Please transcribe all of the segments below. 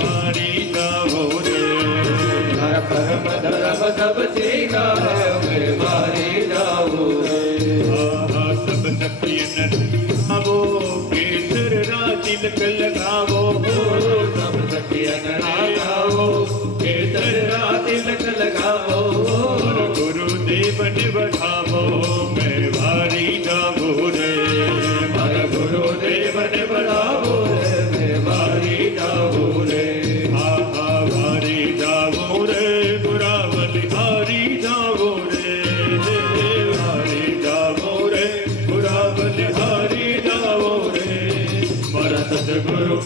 વારી જાવો રે મારા પરમ ધર્મ સબથી કામે વારી જાવું રે આહા સબ સખિયન આવો કેસર રા તિલક લગાવો સબ સખિયન આવો કેસર રા તિલક લગાવો ગુરુદેવ ને બઢાવો મેં વારી જાવો રે મારા ગુરુદેવ ને બઢાવો રે મેં વારી જાવું રે આહા વારી જાવો રે ગુરાવલી હારી જાવો રે વારી જાવો રે ગુરાવલી હારી જાવો રે મારા સદગુરુ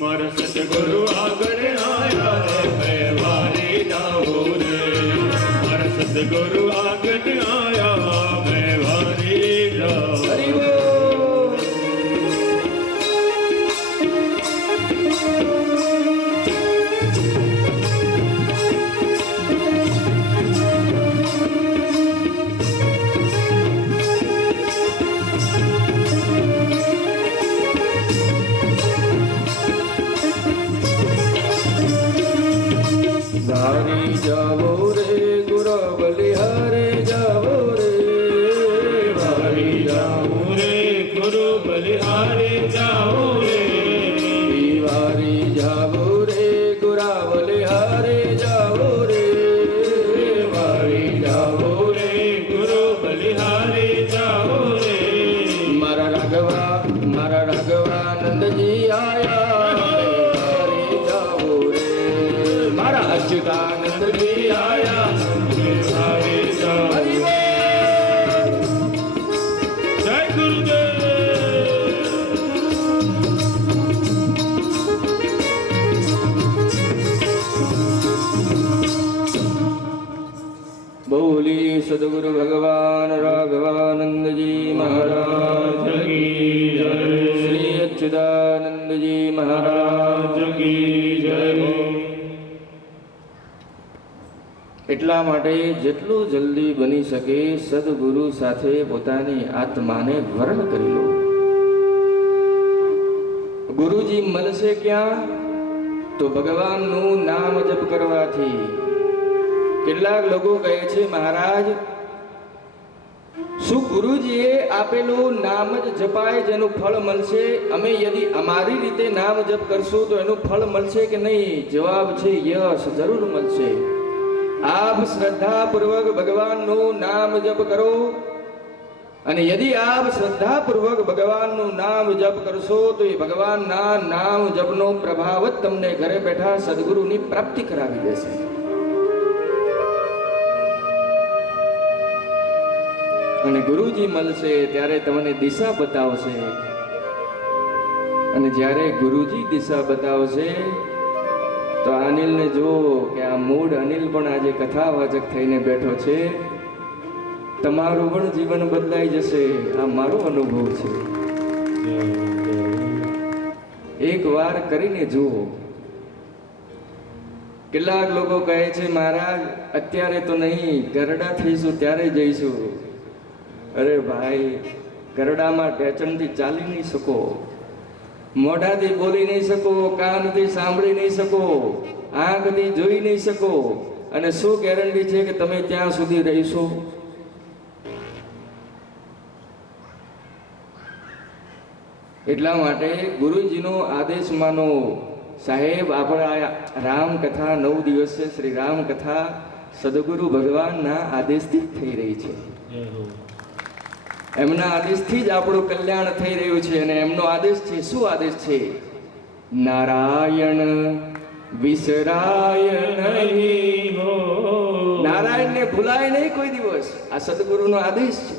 મારા સદગુરુ આગળ આયા રે મેં વારી જાવો રે મારા સદગુરુ આગળ આયા મેં વારી જાવો હરિ બોલ વારી જાવો રે ગુરુ બલિહારે જાવો રે વારી જાવો રે ગુરુ બલિહારે જાઓ રે વારી જાવો રે ગુરા બલિહારે જાવો રે વારી જાવો રે ગુરુ બલિહારે જાઓ રે મારા રાઘવાનંદજી આયા વારી જાવો રે મારા અચ્યુતાનંદજી આયા બલિહારે જાઓ હરિ બોલ જય ગુરુદેવ બોલી સદગુરુ ભગવાન રાઘવાનંદજી મહારાજ કી જય શ્રી અચ્યુતાનંદજી મહારાજ કી જય એટલા માટે જેટલું જલ્દી બની શકે સદગુરુ સાથે પોતાની આત્માને વરણ કરી લો. ગુરુજી મળશે ક્યાં? તો ભગવાનનું નામ જપ કરવાથી. કેટલાક લોકો કહે છે મહારાજ શું ગુરુજીએ આપેલું નામ જ જપાય જેનું ફળ મળશે? અમે યદિ અમારી રીતે નામ જપ કરશું તો એનું ફળ મળશે કે નહીં? જવાબ છે યસ, જરૂર મળશે. આપ શ્રદ્ધાપૂર્વક ભગવાનનું નામ જપ કરો અને યદિ આપ શ્રદ્ધાપૂર્વક ભગવાનનું નામ જપ કરશો તો એ ભગવાનના નામ જપનો પ્રભાવ જ તમને ઘરે બેઠા સદગુરુની પ્રાપ્તિ કરાવી દેશે. અને ગુરુજી મળશે ત્યારે તમને દિશા બતાવશે અને જ્યારે ગુરુજી દિશા બતાવશે તો અનિલને જો કે આ મૂળ અનિલ પણ આજે કથાવાચક થઈને બેઠો છે. તમારું પણ જીવન બદલાઈ જશે. આ મારો અનુભવ છે. એક વાર કરીને જુઓ. કેટલાક લોકો કહે છે મહારાજ અત્યારે તો નહીં, ગરડા થઈશું ત્યારે જઈશું. અરે ભાઈ, ગરડામાં ટેચણથી ચાલી નહીં શકો, મોઢાથી બોલી નહીં શકો, કાનથી સાંભળી નહીં શકો, આંખથી જોઈ નહીં શકો, અને શું ગેરંટી છે કે તમે ત્યાં સુધી રહીશો? એટલા માટે ગુરુજીનો આદેશ માનો. સાહેબ, આપણા રામકથા 9 દિવસે શ્રી રામકથા સદગુરુ ભગવાનના આદેશથી જ થઈ રહી છે. એમના આદેશથી જ આપણું કલ્યાણ થઈ રહ્યું છે. અને એમનો આદેશ છે, શું આદેશ છે? નારાયણ વિસરાય નહીં હો. નારાયણને ભૂલાય નહીં કોઈ દિવસ. આ સદગુરુનો આદેશ છે.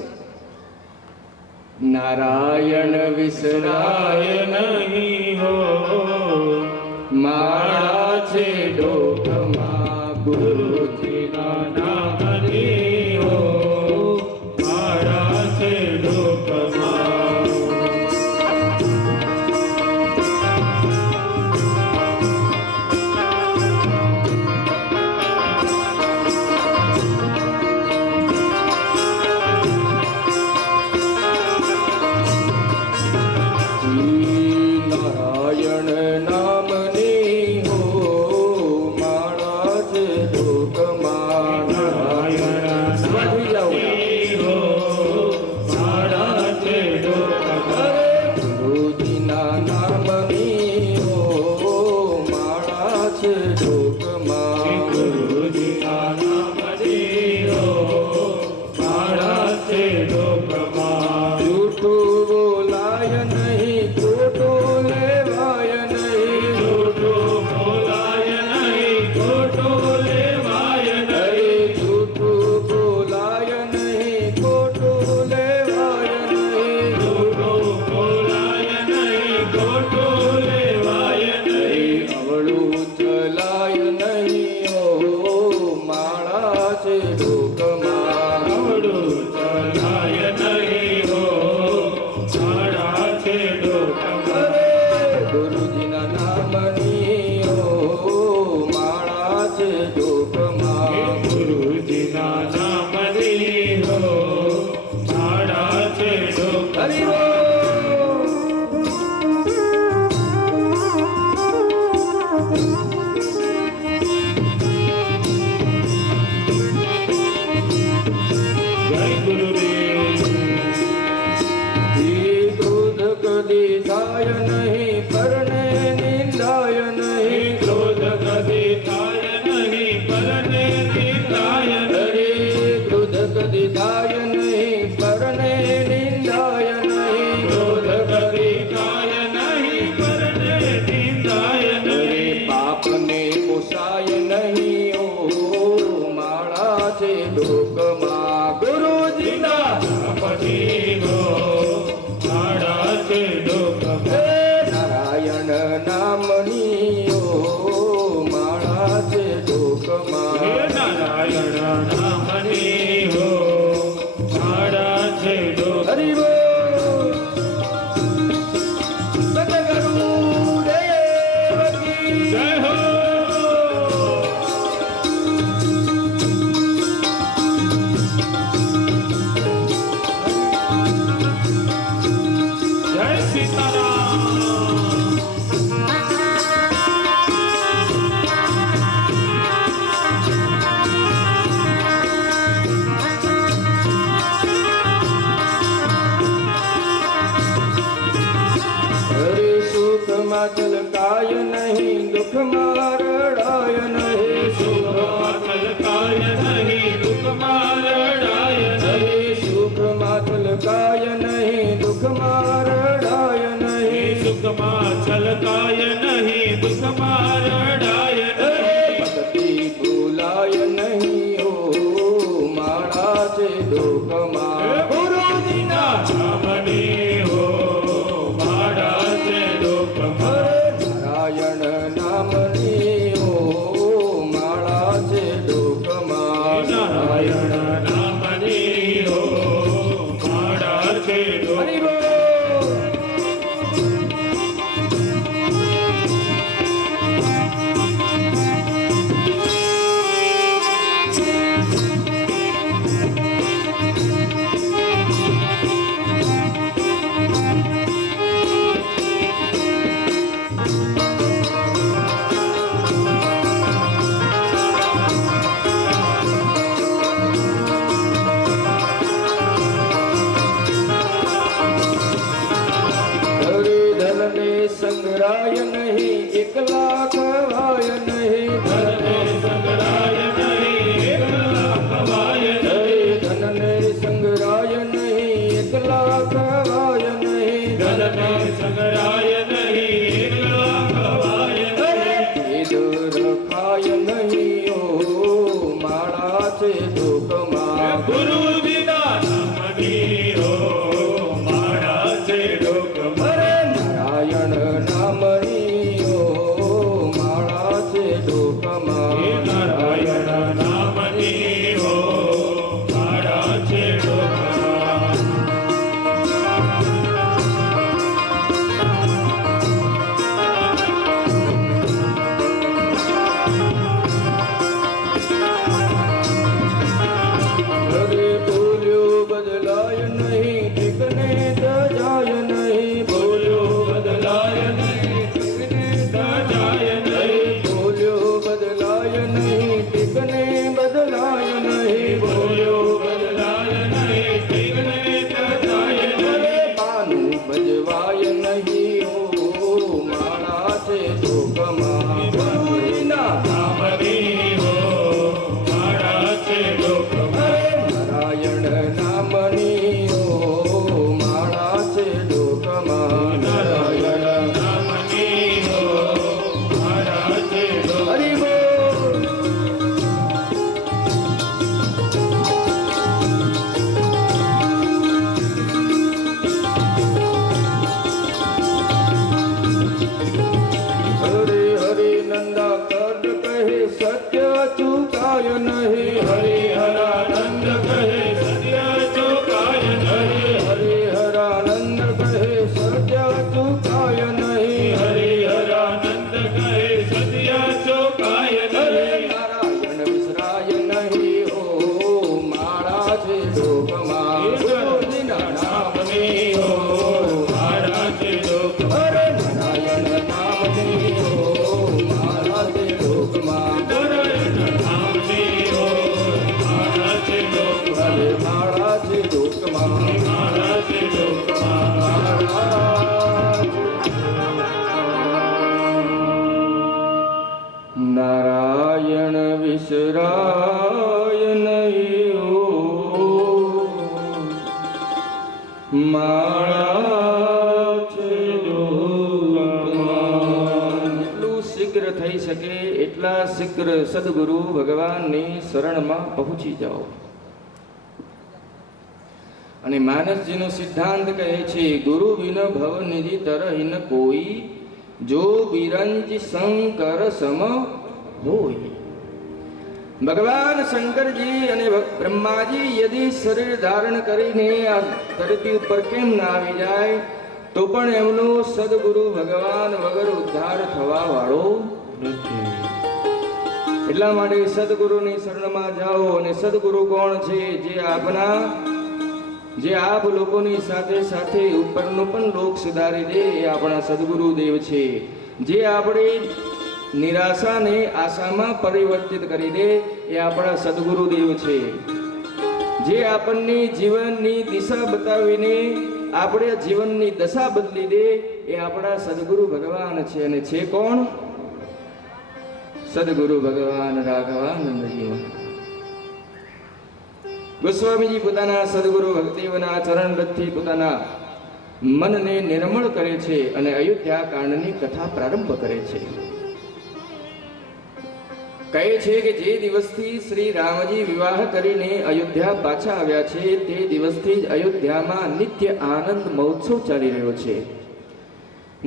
નારાયણ વિસરાય નહીં હો. માળા છે ડોકમાં ગુરુજીના નામની હો. નારાયણ નામ ગુરુજીના નામની ઓ માળા છે ડોકમાં. ગુરુજીના નામની હો માળા છે ડોક. હરિ બોલ. જય ગુરુદેવ. ક્રોધ કદી થાય નહીં પરને નિંદાય નહીં. ક્રોધ કદી થાય નહીં પરને નિંદાય નહીં. ક્રોધ કદી થાય નહીં પરને નિંદાય નહીં. ક્રોધ કદી થાય નહીં પરને નિંદાય નહીં. પાપને પોસાય નહીં ઓ માળા છે ડોકમાં. ગુરુજીના નામની હો માળા છે ડોકમાં. નારાયણ નામની ઓ માળા છે હે ડોકમાં. નારાયણ નામની હો માળા છે ડોક. હરિ બોલ. સદગુરુ દેવ કી જય હો. જય સીતારામ. હરે સુખમાં ચલકાય નહીં દુઃખમાં રડાય નહીં. સુખમાં છલકાય નહીં દુઃખમાં રડાય નહીં. હરે સુખમાં ચલકાય નહીં દુઃખમાં રડાય નહીં. સુખમાં છલકાય નહીં દુઃખમાં રડાય નહીં. ભક્તિ ભૂલાય નહીં ઓ માળા છે ડોકમાં. ગુરુજીના નામની હો માળા છે ડોકમાં. નારાયણ નામની ઓ માળા છે ડોકમાં. નારાયણ નામની હો માળા છે ડોક. હરિ બોલ. હરિધનને સંગ્રાય નહીં એકલા ખવાય નહીં. ધનને સંગ્રાય નહીં એકલા ખવાય નહીં. ધનને સંગ્રાય નહીં એકલા ખવાય નહીં. ધનને સંગ્રાય નહીં એકલા ખવાય નહીં. વેદ રખાય નહીં ઓ માળા છે ડોકમાં. ગુરુજીના નામની હો માળા છે ડોકમાં. નારાયણ નામની ઓ ધામની હો મારા તે લોકમાં દુરાઈના ધામની હો મારા તે લોકમાં અરે મારા તે લોકમાં મારા તે લોકમાં નારાયણ વિસરાય નહીં હો મારા છે લોકમાં. જેટલું શીઘ્ર થઈ શકે એટલા શીઘ્ર સદગુરુ ભગવાનની શરણમાં પહોંચી જાઓ. અને માનસજીનો સિદ્ધાંત કહે છે ગુરુ વિન ભવ નિધિ તરહિન કોઈ જો બિરંજ શંકર સમ હોય. ભગવાન શંકરજી અને બ્રહ્માજી યદિ શરીર ધારણ કરીને આ ધરતી ઉપર કેમ ના આવી જાય તો પણ એમનો સદગુરુ ભગવાન વગર ઉદ્ધાર થવા વાળો નથી. એટલા માટે સદગુરુની શરણમાં જાઓ. અને સદગુરુ કોણ છે? જે આપ લોકોની સાથે સાથે ઉપરનો પણ લોક સુધારી દે એ આપણા સદગુરુ દેવ છે. જે આપણી નિરાશાને આશામાં પરિવર્તિત કરી દે એ આપણા સદગુરુ દેવ છે. જે આપણને જીવનની દિશા બતાવીને આપણે જીવનની દશા બદલી દે એ આપણા સદગુરુ ભગવાન છે. અને છે કોણ? સદગુરુ ભગવાન રાઘવાનંદજી. ગોસ્વામીજી પોતાના સદગુરુ ભક્તિવના ચરણરથથી પોતાના મનને નિર્મળ કરે છે અને અયોધ્યા કાંડની કથા પ્રારંભ કરે છે. કહે છે કે જે દિવસથી શ્રી રામજી વિવાહ કરીને અયોધ્યા પાછા આવ્યા છે તે દિવસથી જ અયોધ્યામાં નિત્ય આનંદ મહોત્સવ ચાલી રહ્યો છે.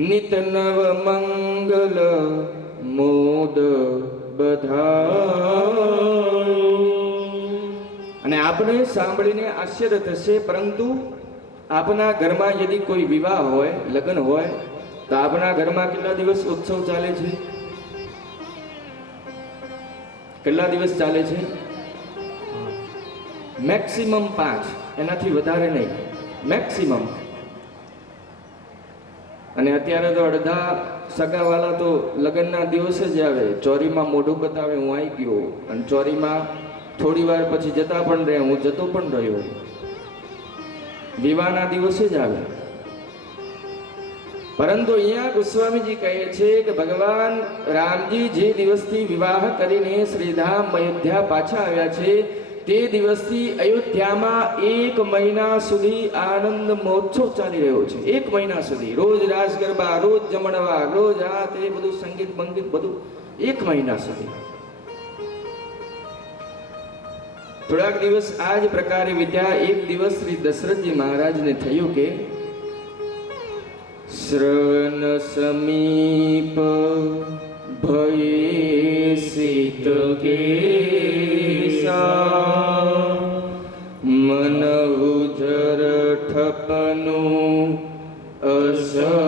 નિત નવ મંગલ મોદ બધાય. અને આપણે સાંભળીને આશ્ચર્ય થશે, પરંતુ આપના ઘરમાં યદિ કોઈ વિવાહ હોય, લગ્ન હોય, તો આપના ઘરમાં કેટલા દિવસ ઉત્સવ ચાલે છે? કેટલા દિવસ ચાલે છે? મેક્સિમમ 5, એનાથી વધારે નહીં, મેક્સિમમ. અને અત્યારે તો અડધા સગાવાલા તો લગ્નના દિવસે જ આવે, ચોરીમાં મોઢું બતાવે હું આવી ગયો, અને ચોરીમાં થોડી વાર પછી જતા પણ રહે, હું જતો પણ રહ્યો. વિવાહના દિવસે જ આવે. પરંતુ અહીંયા ગોસ્વામીજી કહે છે કે ભગવાન રામજી જે દિવસથી વિવાહ કરીને શ્રીધામ અયોધ્યા પાછા આવ્યા છે તે દિવસથી અયોધ્યામાં 1 મહિના સુધી આનંદ મહોત્સવ ચાલી રહ્યો છે. 1 મહિના સુધી રોજ રાસ ગરબા, રોજ જમણવાર, રોજ આ તે બધું સંગીત બંગીત બધું 1 મહિના સુધી. થોડાક દિવસ આ જ પ્રકારે વીત્યા. એક દિવસ શ્રી દશરથજી મહારાજને થયું કે શ્રવણ સમીપ ભયે શીત કેસા મન ઉજર ઠપનું અસપુપદેશા.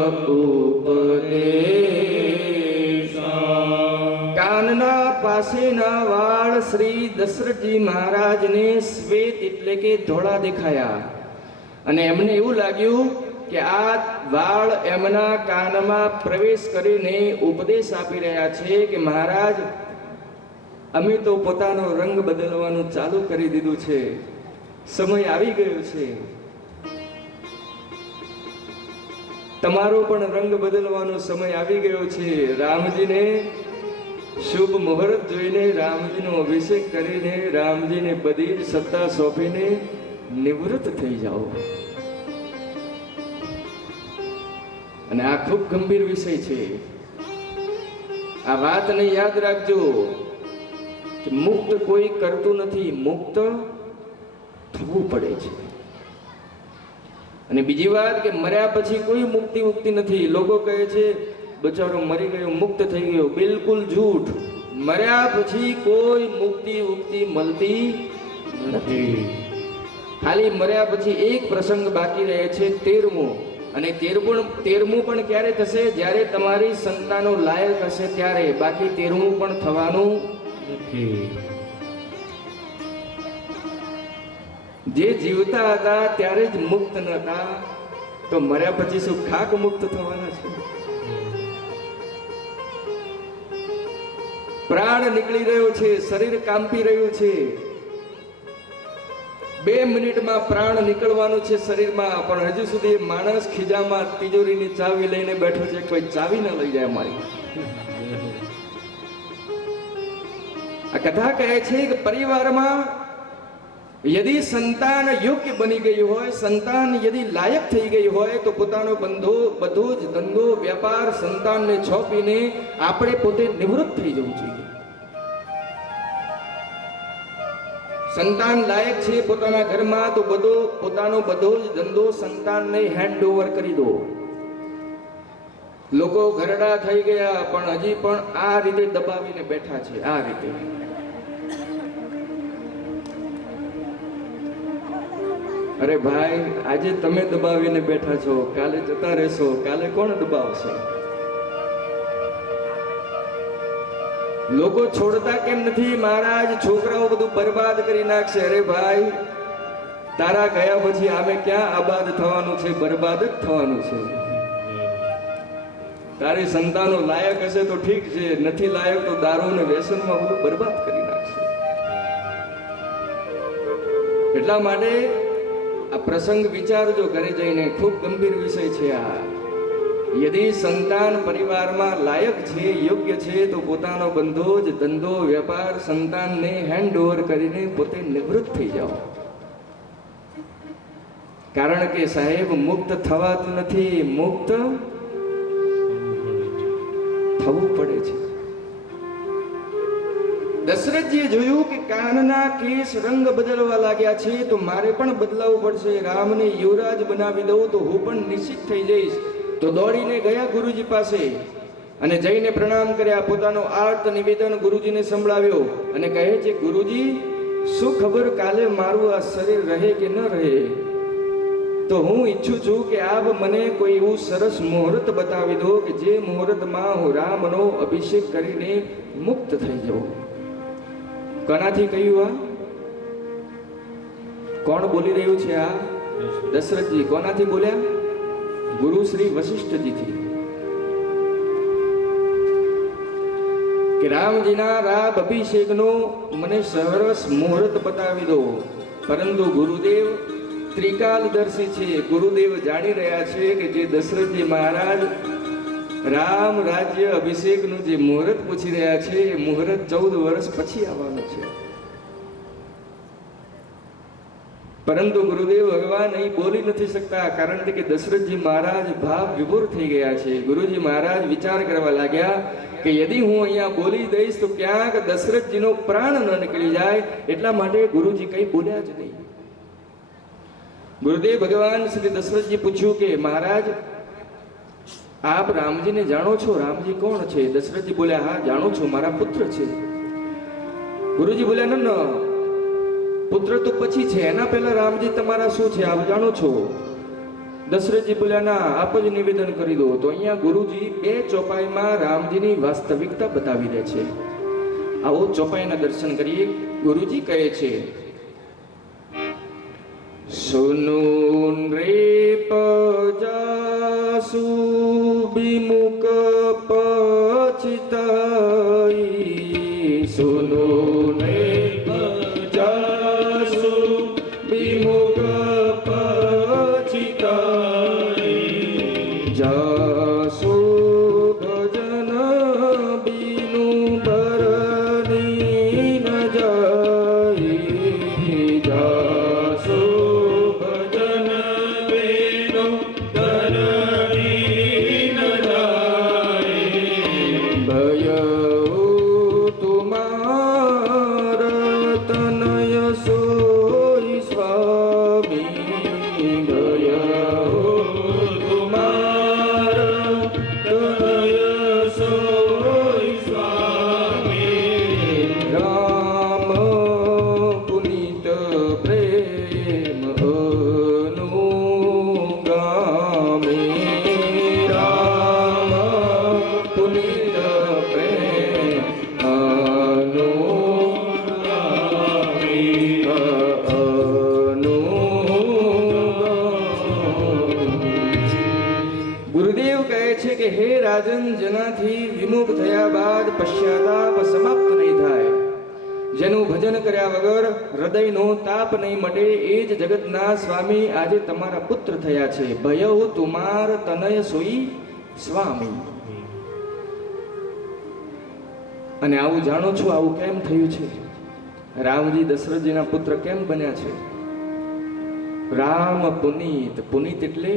કાનના પાસેના વાળ શ્રી દશરથજી મહારાજને શ્વેત એટલે કે ધોળા દેખાયા. અને એમને એવું લાગ્યું કે આ વાળ એમના કાનમાં પ્રવેશ કરીને ઉપદેશ આપી રહ્યા છે કે મહારાજ, અમે તો પોતાનો રંગ બદલવાનું ચાલુ કરી દીધું છે, સમય આવી ગયો છે. તમારો પણ રંગ બદલવાનો સમય આવી ગયો છે. રામજીને શુભ મુહૂર્ત જોઈને રામજીનો અભિષેક કરીને રામજીને બધી જ સત્તા સોંપીને નિવૃત્ત થઈ જાઓ. અને આ ખૂબ ગંભીર વિષય છે. આ વાતને યાદ રાખજો કે મુક્ત કોઈ કરતું નથી, મુક્ત થવું પડે છે. અને બીજી વાત કે મર્યા પછી કોઈ મુક્તિ નથી. લોકો કહે છે બચારો મરી ગયો, મુક્ત થઈ ગયો. બિલકુલ જૂઠ. મર્યા પછી કોઈ મુક્તિ મળતી નથી. ખાલી મર્યા પછી એક પ્રસંગ બાકી રહે છે, 13મો. અને 13મું પણ ક્યારે થશે? જ્યારે તમારી સંતાનો લાયક હશે ત્યારે. બાકી 13મું પણ થવાનું નથી. જે જીવતા હતા ત્યારે જ મુક્ત નતા, તો મર્યા પછી શું ખાક મુક્ત થવાના છે? પ્રાણ નીકળી રહ્યો છે, શરીર કાંપી રહ્યું છે. 2 મિનિટમાં પ્રાણ નીકળવાનું છે શરીરમાં, પણ હજુ સુધી માણસ ખીજામાં તિજોરીની ચાવી લઈને બેઠો છે, કોઈ ચાવી ન લઈ જાય મારી. આ કથા કહે છે કે પરિવારમાં યદિ સંતાન યોગ્ય બની ગયું હોય, સંતાન યદિ લાયક થઈ ગઈ હોય, તો પોતાનો બધો જ ધંધો વ્યાપાર સંતાનને છોપીને આપણે પોતે નિવૃત્ત થઈ જવું જોઈએ. સંતાન લાયક છે પોતાના ઘરમાં, તો પોતાનો બધો જ ધંધો સંતાનને હેન્ડ ઓવર કરી દો. લોકો ઘરડા થઈ ગયા પણ હજી પણ આ રીતે દબાવીને બેઠા છે. આ રીતે અરે ભાઈ, આજે તમે દબાવીને બેઠા છો, કાલે જતા રહેશો, કાલે કોણ દબાવશે? લોકો છોડતા કેમ નથી? મહારાજ, છોકરાઓ બધું બરબાદ કરી નાખશે. અરે ભાઈ, તારા ગયા પછી આમે ક્યાં આબાદ થવાનું છે? બરબાદ જ થવાનું છે. તારી સંતાનો લાયક હશે તો ઠીક છે, નથી લાયક તો દારૂ અને વ્યસનમાં બધું બરબાદ કરી નાખશે. એટલા માટે આ પ્રસંગ વિચારજો ઘરે જઈને, ખૂબ ગંભીર વિષય છે આ. યદિ સંતાન પરિવારમાં લાયક છે, યોગ્ય છે, તો પોતાનો બંધો જ ધંધો વેપાર સંતાનને હેન્ડ ઓવર કરીને પોતે નિવૃત્ત થઈ જાઓ. કારણ કે સાહેબ, મુક્ત થવાતું નથી, મુક્ત થવું પડે છે. દશરથજીએ જોયું કે કાનના કેસ રંગ બદલવા લાગ્યા છે, તો મારે પણ બદલાવવું પડશે. રામને યુવરાજ બનાવી દઉં તો હું પણ નિશ્ચિત થઈ જઈશ. તો દોડીને ગયા ગુરુજી પાસે અને જઈને પ્રણામ કર્યા. પોતાનો આર્ત નિવેદન ગુરુજીને સંભળાવ્યો અને કહે છે, ગુરુજી, શું ખબર કાલે મારું આ શરીર રહે કે ન રહે? તો હું ઈચ્છું છું કે આપ મને કોઈ એવું સરસ મુહૂર્ત બતાવી દો કે જે મુહૂર્તમાં હું રામનો અભિષેક કરીને મુક્ત થઈ જાઉં. કોનાથી કહ્યું? આ કોણ બોલી રહ્યું છે? આ દશરથજી. કોનાથી બોલ્યા? ગુરુ શ્રી વશિષ્ઠજીથી. કે રામજીના રામ અભિષેકનો મને સરસ મુહૂર્ત બતાવી દો. પરંતુ ગુરુદેવ ત્રિકાલદર્શી છે. ગુરુદેવ જાણી રહ્યા છે કે જે દશરથજી મહારાજ રામ રાજ્ય અભિષેકનું જે મુહૂર્ત પૂછી રહ્યા છે, એ મુહૂર્ત 14 વર્ષ પછી આવવાનું છે. પરંતુ ગુરુદેવ ભગવાન અહીં બોલી નથી શકતા, કારણ કે દશરથજી મહારાજ ભાવ વિભોર થઈ ગયા છે. ગુરુજી મહારાજ વિચાર કરવા લાગ્યા કે યદિ હું અહીંયા બોલી દઈશ તો ક્યાંક દશરથજીનો પ્રાણ ન નીકળી જાય. એટલા માટે ગુરુજી કંઈ બોલ્યા જ નહીં. ગુરુદેવ ભગવાન શ્રી દશરથજી પૂછ્યું કે મહારાજ, આપ રામજીને જાણો છો? રામજી કોણ છે? દશરથજી બોલ્યા, હા જાણું છું, મારા પુત્ર છે. ગુરુજી બોલ્યા, ન પુત્ર તો પછી છે, એના પહેલા રામજી તમારા શું છે આપ જાણો છો? દશરથજી બોલ્યા, ના, આપ જ નિવેદન કરી દો. તો અહીંયા ગુરુજી 2 ચોપાઈમાં રામજીની વાસ્તવિકતા બતાવી દે છે. આવો ચોપાઈના દર્શન કરીએ. ગુરુજી કહે છે, સુનું નૃપ જાસુ વિમુખ પચિતાઈ. સુનું નૃપ જાસુ વિમુખ પચિતાઈ. જાસુ ભજન બીનુ ભરની ન જાય. જાસુ ભજન બીનુ ભરની ન જાય. ભય તુમાર તનય સોઈ સ્વામી. ભય તુમાર તનય સોઈ સ્વામી. રામ પુનિત પ્રેમ અનુગામી. રામ પુનિત પ્રેમ વિચારથી વિમુખ થયા બાદ પશ્ચાતાપ સમાપ્ત નહીં થાય, જેનું ભજન કર્યા વગર હૃદયનો તાપ નહીં મટે, એ જ જગતના સ્વામી આજે તમારા પુત્ર થયા છે. ભયઉ તુમાર તનય સોઈ સ્વામી. અને આવું જાણો છો, આવું કેમ થયું છે? રામજી દશરથજીના પુત્ર કેમ બન્યા છે? રામ પુનીત. પુનીત એટલે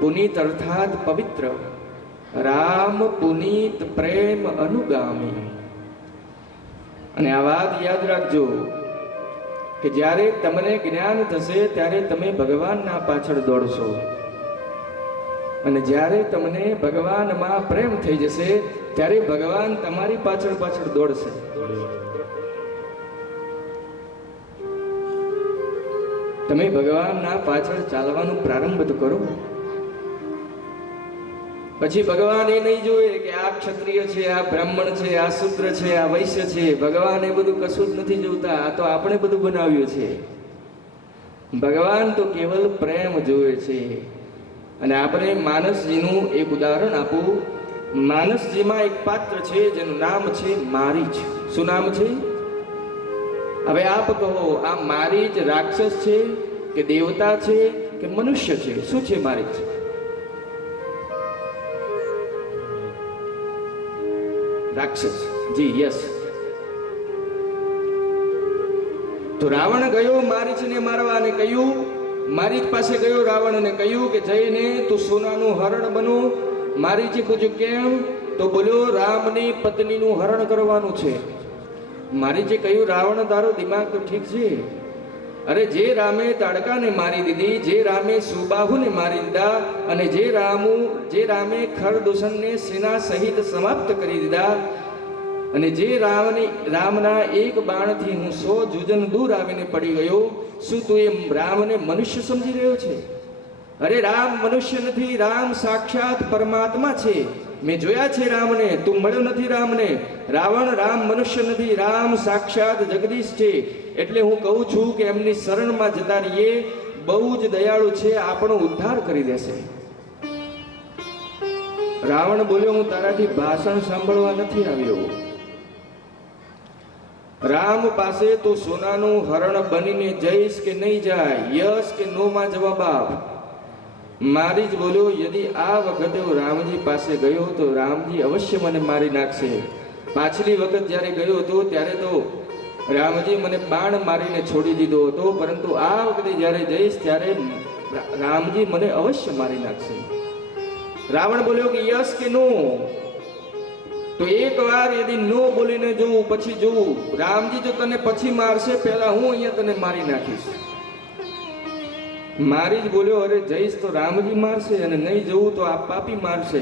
પુનીત અર્થાત પવિત્ર. રામ પુનીત પ્રેમ અનુગામી. અને આ વાત યાદ રાખજો કે જ્યારે તમને જ્ઞાન થશે ત્યારે તમે ભગવાનના પાછળ દોડશો, અને જ્યારે તમને ભગવાનમાં પ્રેમ થઈ જશે ત્યારે ભગવાન તમારી પાછળ પાછળ દોડશે. તમે ભગવાનના પાછળ ચાલવાનું પ્રારંભ તો કરો. પછી ભગવાન એ નહીં જોયે કે આ ક્ષત્રિય છે, આ બ્રાહ્મણ છે, આ શૂદ્ર છે, આ વૈશ્ય છે. ભગવાન એ બધું કશું જ નથી જોતા. આ તો આપણે બધું બનાવ્યું છે. ભગવાન તો કેવલ પ્રેમ જોવે છે. અને આપણે માનસજીનું એક ઉદાહરણ આપું. માનસજીમાં એક પાત્ર છે જેનું નામ છે મારીચ. શું નામ છે? હવે આપ કહો, આ મારીચ રાક્ષસ છે કે દેવતા છે કે મનુષ્ય છે? શું છે મારીચ? રાક્ષસ. જી યસ. તો રાવણ ગયો મારીચને મારવા અને કહ્યું, મારીચ પાસે ગયો રાવણ અને કહ્યું કે જઈને તું સોનાનું હરણ બનો. મારીચે પૂછ્યું કેમ? તો બોલ્યો રામની પત્નીનું હરણ કરવાનું છે. મારીચે કહ્યું રાવણ તારો દિમાગ તો ઠીક છે. અરે જે રામે તાડકાને મારી દીધી, જે રામે સુબાહુને મારી દીધા, અને જે રામે ખરદૂષણને સેના સહિત સમાપ્ત કરી દીધા, અને જે રામના એક બાણથી હું 100 જુજન દૂર આવીને પડી ગયો, શું તું એ રામને મનુષ્ય સમજી રહ્યો છે? અરે રામ મનુષ્ય નથી, રામ સાક્ષાત પરમાત્મા છે. મેં જોયા છે રામને. તું મળ્યો નથી રામને. રાવણ, રામ મનુષ્ય નથી, રામ સાક્ષાત જગદીશ છે. એટલે હું કહું છું કે એમની શરણમાં જતા રહીએ. બહુ જ દયાળુ છે, આપણો ઉદ્ધાર કરી દેશે. રાવણ બોલ્યો, હું તારાથી ભાષણ સાંભળવા નથી આવ્યો. રામ પાસે તું સોનાનું હરણ બનીને જઈશ કે નહીં જાય? યસ કે નો માં જવાબ આપ. મારી જ બોલ્યો, યદિ આ વખતે હું રામજી પાસે ગયો તો રામજી અવશ્ય મને મારી નાખશે. પાછલી વખત જ્યારે ગયો હતો ત્યારે તો રામજી મને બાણ મારીને છોડી દીધો હતો, પરંતુ આ વખતે જ્યારે જઈશ ત્યારે રામજી મને અવશ્ય મારી નાખશે. રાવણ બોલ્યો કે યસ કે નો? તો એક વાર યદિ નો બોલીને જોઉં, પછી જોઉં. રામજી જો તને પછી મારશે, પહેલા હું અહીંયા તને મારી નાખીશ. મારી જ બોલ્યો, અરે જઈશ તો રામજી મારશે, અને નહીં જવું તો આ પાપી મારશે.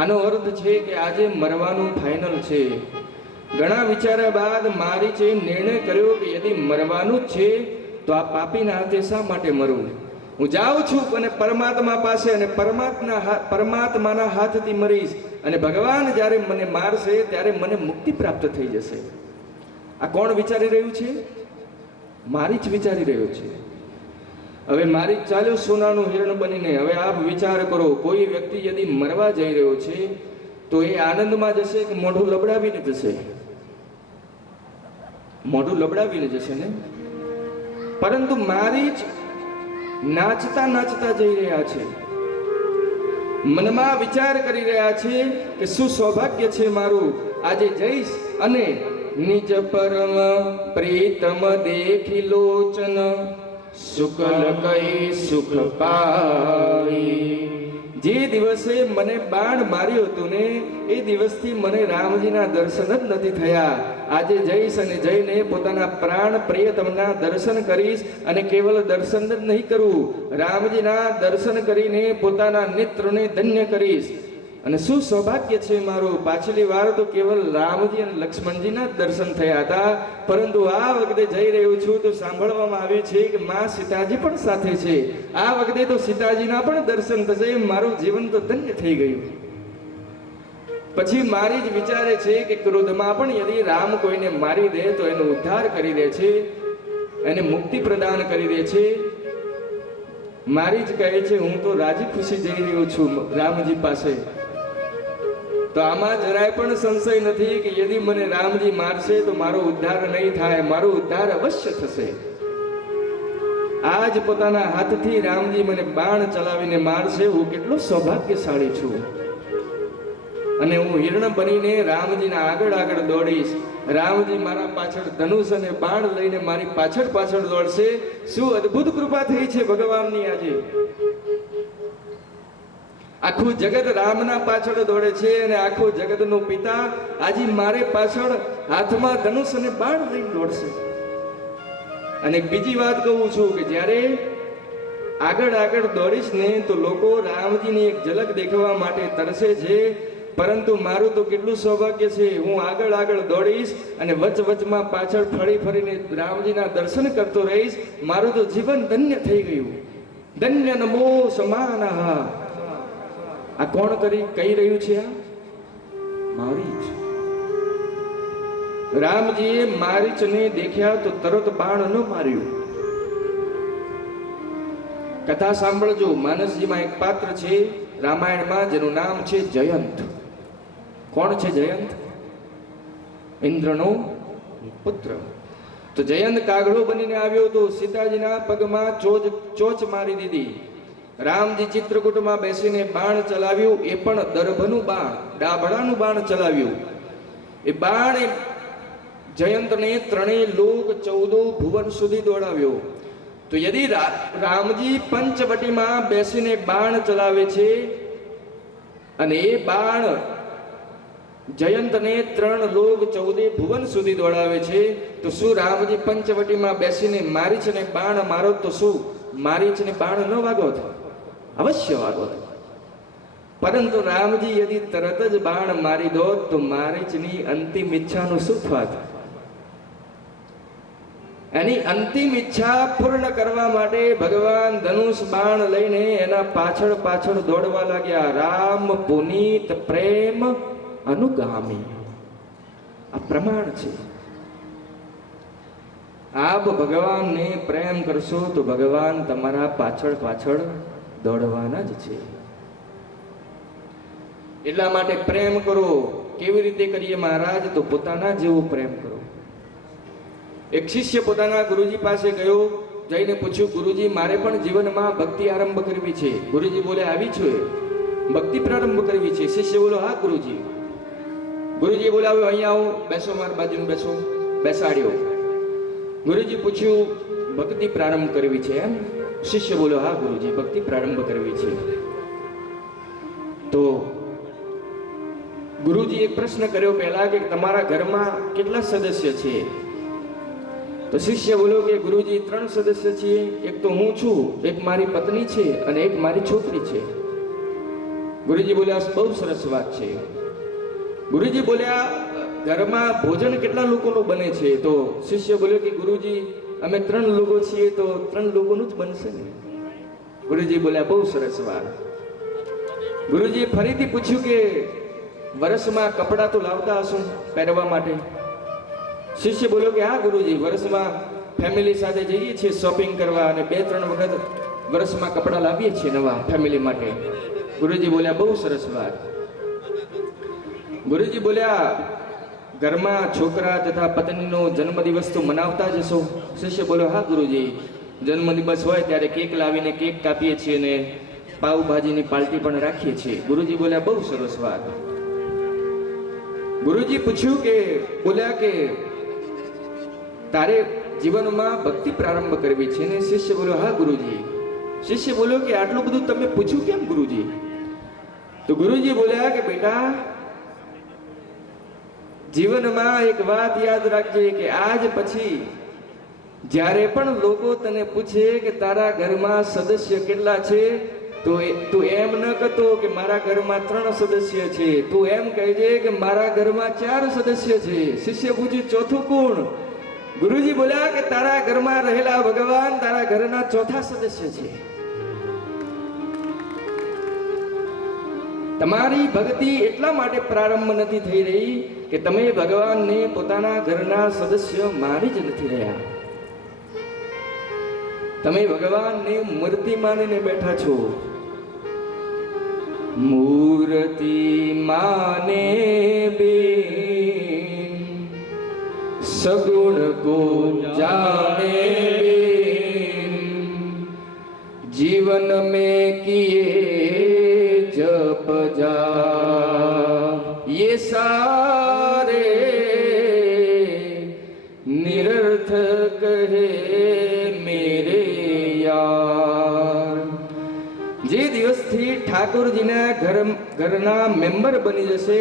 આનો અર્થ છે કે આજે મરવાનું ફાઇનલ છે. ઘણા વિચાર્યા બાદ મારી છે નિર્ણય કર્યો કે યદિ મરવાનું જ છે તો આ પાપીના હાથે શા માટે મરવું? હું જાઉં છું અને પરમાત્મા પાસે, અને પરમાત્માના હાથથી મરીશ, અને ભગવાન જ્યારે મને મારશે ત્યારે મને મુક્તિ પ્રાપ્ત થઈ જશે. આ કોણ વિચારી રહ્યું છે? મારી જ વિચારી રહ્યો છે. હવે મારી ચાલ્યો સોનાનું હિરણ બનીને. હવે આપ વિચાર કરો, કોઈ વ્યક્તિ યદિ મરવા જઈ રહ્યો છે તો એ આનંદમાં જશે કે મોઢું લબડાવીને જશે? મોઢું લબડાવીને જશે ને. પરંતુ મારી જ નાચતા નાચતા જઈ રહ્યા છે. મનમાં વિચાર કરી રહ્યા છે કે શું સૌભાગ્ય છે મારું, આજે જઈશ અને નિજ પરમ પ્રીતમ દેખી લોચન, શુકલ કઈ સુખ પાવી. જે દિવસે મને બાણ માર્યું હતું ને, એ દિવસથી મને રામજીના દર્શન જ નથી થયા. આજે જઈશ અને જઈને પોતાના પ્રાણ પ્રિયતમના દર્શન કરીશ, અને કેવલ દર્શન જ નહીં કરું, રામજીના દર્શન કરીને પોતાના નેત્રોને ધન્ય કરીશ. અને શું સૌભાગ્ય છે મારું. પાછલી વાર તો કેવલ રામજી અને લક્ષ્મણજીના જ દર્શન થયા હતા, પરંતુ આ વખતે જઈ રહ્યું છું તો સાંભળવામાં આવ્યું છે કે માં સીતાજી પણ સાથે છે. આ વખતે તો સીતાજીના પણ દર્શન થશે. મારું જીવન તો ધન્ય થઈ ગયું. પછી મારી જ વિચારે છે કે ક્રોધમાં પણ યદિ રામ કોઈને મારી દે તો એનો ઉદ્ધાર કરી દે છે, એને મુક્તિ પ્રદાન કરી દે છે. મારી જ કહે છે હું તો રાજી ખુશી જઈ રહ્યો છું રામજી પાસે. તો આમાં જરાય પણ સંશય નથી કે યદિ મને રામજી મારશે તો મારો ઉદ્ધાર નહીં થાય, મારો ઉદ્ધાર અવશ્ય થશે. આજ પોતાના હાથથી રામજી મને બાણ ચલાવીને મારશે, હું કેટલો સૌભાગ્યશાળી છું. અને હું હિરણ બનીને રામજીના આગળ આગળ દોડીશ. રામજી મારા પાછળ ધનુષ અને બાણ લઈને મારી પાછળ પાછળ દોડશે. શું અદ્ભુત કૃપા થઈ છે ભગવાનની આજે. આખું જગત રામના પાછળ દોડે છે અને આખું જગતનો પિતા આજે મારે પાછળ હાથમાં ધનુષ અને બાણ લઈને દોડશે. અને બીજી વાત કહું છું કે જ્યારે આગળ આગળ દોડીશ ને તો લોકો રામજીની એક ઝલક દેખવા માટે તરસે છે. પરંતુ મારું તો કેટલું સૌભાગ્ય છે, હું આગળ આગળ દોડીશ અને વચ વચમાં પાછળ ફરી ફરીને રામજીના દર્શન કરતો રહીશ. મારું તો જીવન ધન્ય થઈ ગયું. ધન્ય નમો સમાનઃ. આ કોણ કહી રહ્યું છે? આ મારીચ. રામજીએ મારીચને દેખ્યા તો તરત બાણ ન માર્યું. કથા સાંભળજો. માનસજીમાં એક પાત્ર છે રામાયણમાં જેનું નામ છે જયંત. કોણ છે જયંત? ઇન્દ્રનો પુત્ર. તો જયંત કાગડો બનીને આવ્યો તો સીતાજીના પગમાં ચોચ મારી દીધી. રામજી ચિત્રકૂટમાં બેસીને બાણ ચલાવ્યું, એ પણ દર્ભનું બાણ, ડાભડાનું બાણ ચલાવ્યું. એ બાણ જયંતને 3 લોક 14 ભુવન સુધી દોડાવ્યો. તો યદિ રામજી પંચવટીમાં બેસીને બાણ ચલાવે છે અને એ બાણ જયંતને 3 લોક 14 ભુવન સુધી દોડાવે છે, તો શું રામજી પંચવટીમાં બેસીને મારીચને બાણ મારો તો શું મારીચને બાણ ન વાગોત? અવશ્ય વાગોત. પરંતુ રામજી યદિ તરત જ બાણ મારી દોત તો મારીચની અંતિમ ઈચ્છાનું શું થાત? એની અંતિમ ઈચ્છા પૂર્ણ કરવા માટે ભગવાન ધનુષ બાણ લઈને એના પાછળ પાછળ દોડવા લાગ્યા. રામ પુનીત પ્રેમ અનુગામી. આ પ્રમાણ છે. આપ ભગવાનને પ્રેમ કરશો તો ભગવાન તમારા પાછળ પાછળ દોડવાના જ છે. એટલા માટે પ્રેમ કરો. કેવી રીતે કરીએ મહારાજ? તો પોતાના જેવો પ્રેમ કરો. એક શિષ્ય પોતાના ગુરુજી પાસે ગયો, જઈને પૂછ્યું, ગુરુજી મારે પણ જીવનમાં ભક્તિ આરંભ કરવી છે. ગુરુજી બોલે, આવી છો ભક્તિ પ્રારંભ કરવી છે? શિષ્ય બોલો, હા ગુરુજી. ગુરુજી બોલે, આવ્યો અહીંયા આવો, બેસો, મારી બાજુ બેસો. બેસાડ્યો. ગુરુજી પૂછ્યું, ભક્તિ પ્રારંભ કરવી છે એમ? શિષ્ય બોલો, હા ગુરુજી, ભક્તિ પ્રારંભ કરવી છે. તો ગુરુજી એક પ્રશ્ન કર્યો પહેલા કે તમારા ઘરમાં કેટલા સદસ્ય છે? તો શિષ્ય બોલ્યો કે ગુરુજી 3 સદસ્ય છીએ. એક તો હું છું, એક મારી પત્ની છે અને એક મારી છોકરી છે. ગુરુજી બોલ્યા, બહુ સરસ વાત છે. ગુરુજી બોલ્યા, ઘરમાં ભોજન કેટલા લોકોનું બને છે? તો શિષ્ય બોલ્યો કે ગુરુજી અમે 3 લોકો છીએ તો 3 લોકોનું જ બનશે ને. ગુરુજી બોલ્યા, બહુ સરસ વાત. ગુરુજી ફરીથી પૂછ્યું કે વર્ષમાં કપડાં તો લાવતા હશો પહેરવા માટે? શિષ્ય બોલ્યો કે હા ગુરુજી, વર્ષમાં ફેમિલી સાથે જઈએ છીએ શોપિંગ કરવા અને 2-3 વખત વર્ષમાં કપડાં લાવીએ છીએ નવા ફેમિલી માટે. ગુરુજી બોલ્યા, બહુ સરસ વાત. ગુરુજી બોલ્યા, ઘરમાં છોકરા તથા પત્નીનો જન્મદિવસ તો મનાવતા જ હશો? શિષ્ય બોલ્યો, હા ગુરુજી, જન્મદિવસ હોય ત્યારે કેક લાવીને કેક કાપીએ છીએ અને પાવભાજીની પાર્ટી પણ રાખીએ છીએ. ગુરુજી બોલ્યા, બહુ સરસ વાત. ગુરુજી પૂછ્યું કે બોલ્યા કે તારે જીવનમાં ભક્તિ પ્રારંભ કરવી છે ને? શિષ્ય બોલ્યો, હા ગુરુજી. શિષ્ય બોલ્યો કે આટલું બધું તમે પૂછ્યું કેમ ગુરુજી? તો ગુરુજી બોલ્યા કે બેટા, જીવનમાં એક વાત યાદ રાખજે કે આજ પછી જ્યારે પણ લોકો તને પૂછે કે તારા ઘરમાં સદસ્ય કેટલા છે, તો તું એમ ન કહેતો કે મારા ઘરમાં 3 સદસ્ય છે. તું એમ કહેજે કે મારા ઘરમાં 4 સદસ્ય છે. શિષ્ય પૂછ્યું, ચોથું કોણ? ગુરુજી બોલ્યા કે તારા ઘરમાં રહેલા ભગવાન તારા ઘરના 4થા સદસ્ય છે. તમારી ભક્તિ એટલા માટે પ્રારંભ નથી થઈ રહી કે તમે ભગવાનને પોતાના ઘરના સદસ્ય માની જ નથી રહ્યા. તમે ભગવાનને મૂર્તિ માનીને બેઠા છો. મૂર્તિ માને બે સગુણ કો જાને बिन जीवन में किए जप जा ये सारे निरर्थक है मेरे यार. જે દિવસથી ઠાકોરજીના ઘરના મેમ્બર બની જશે,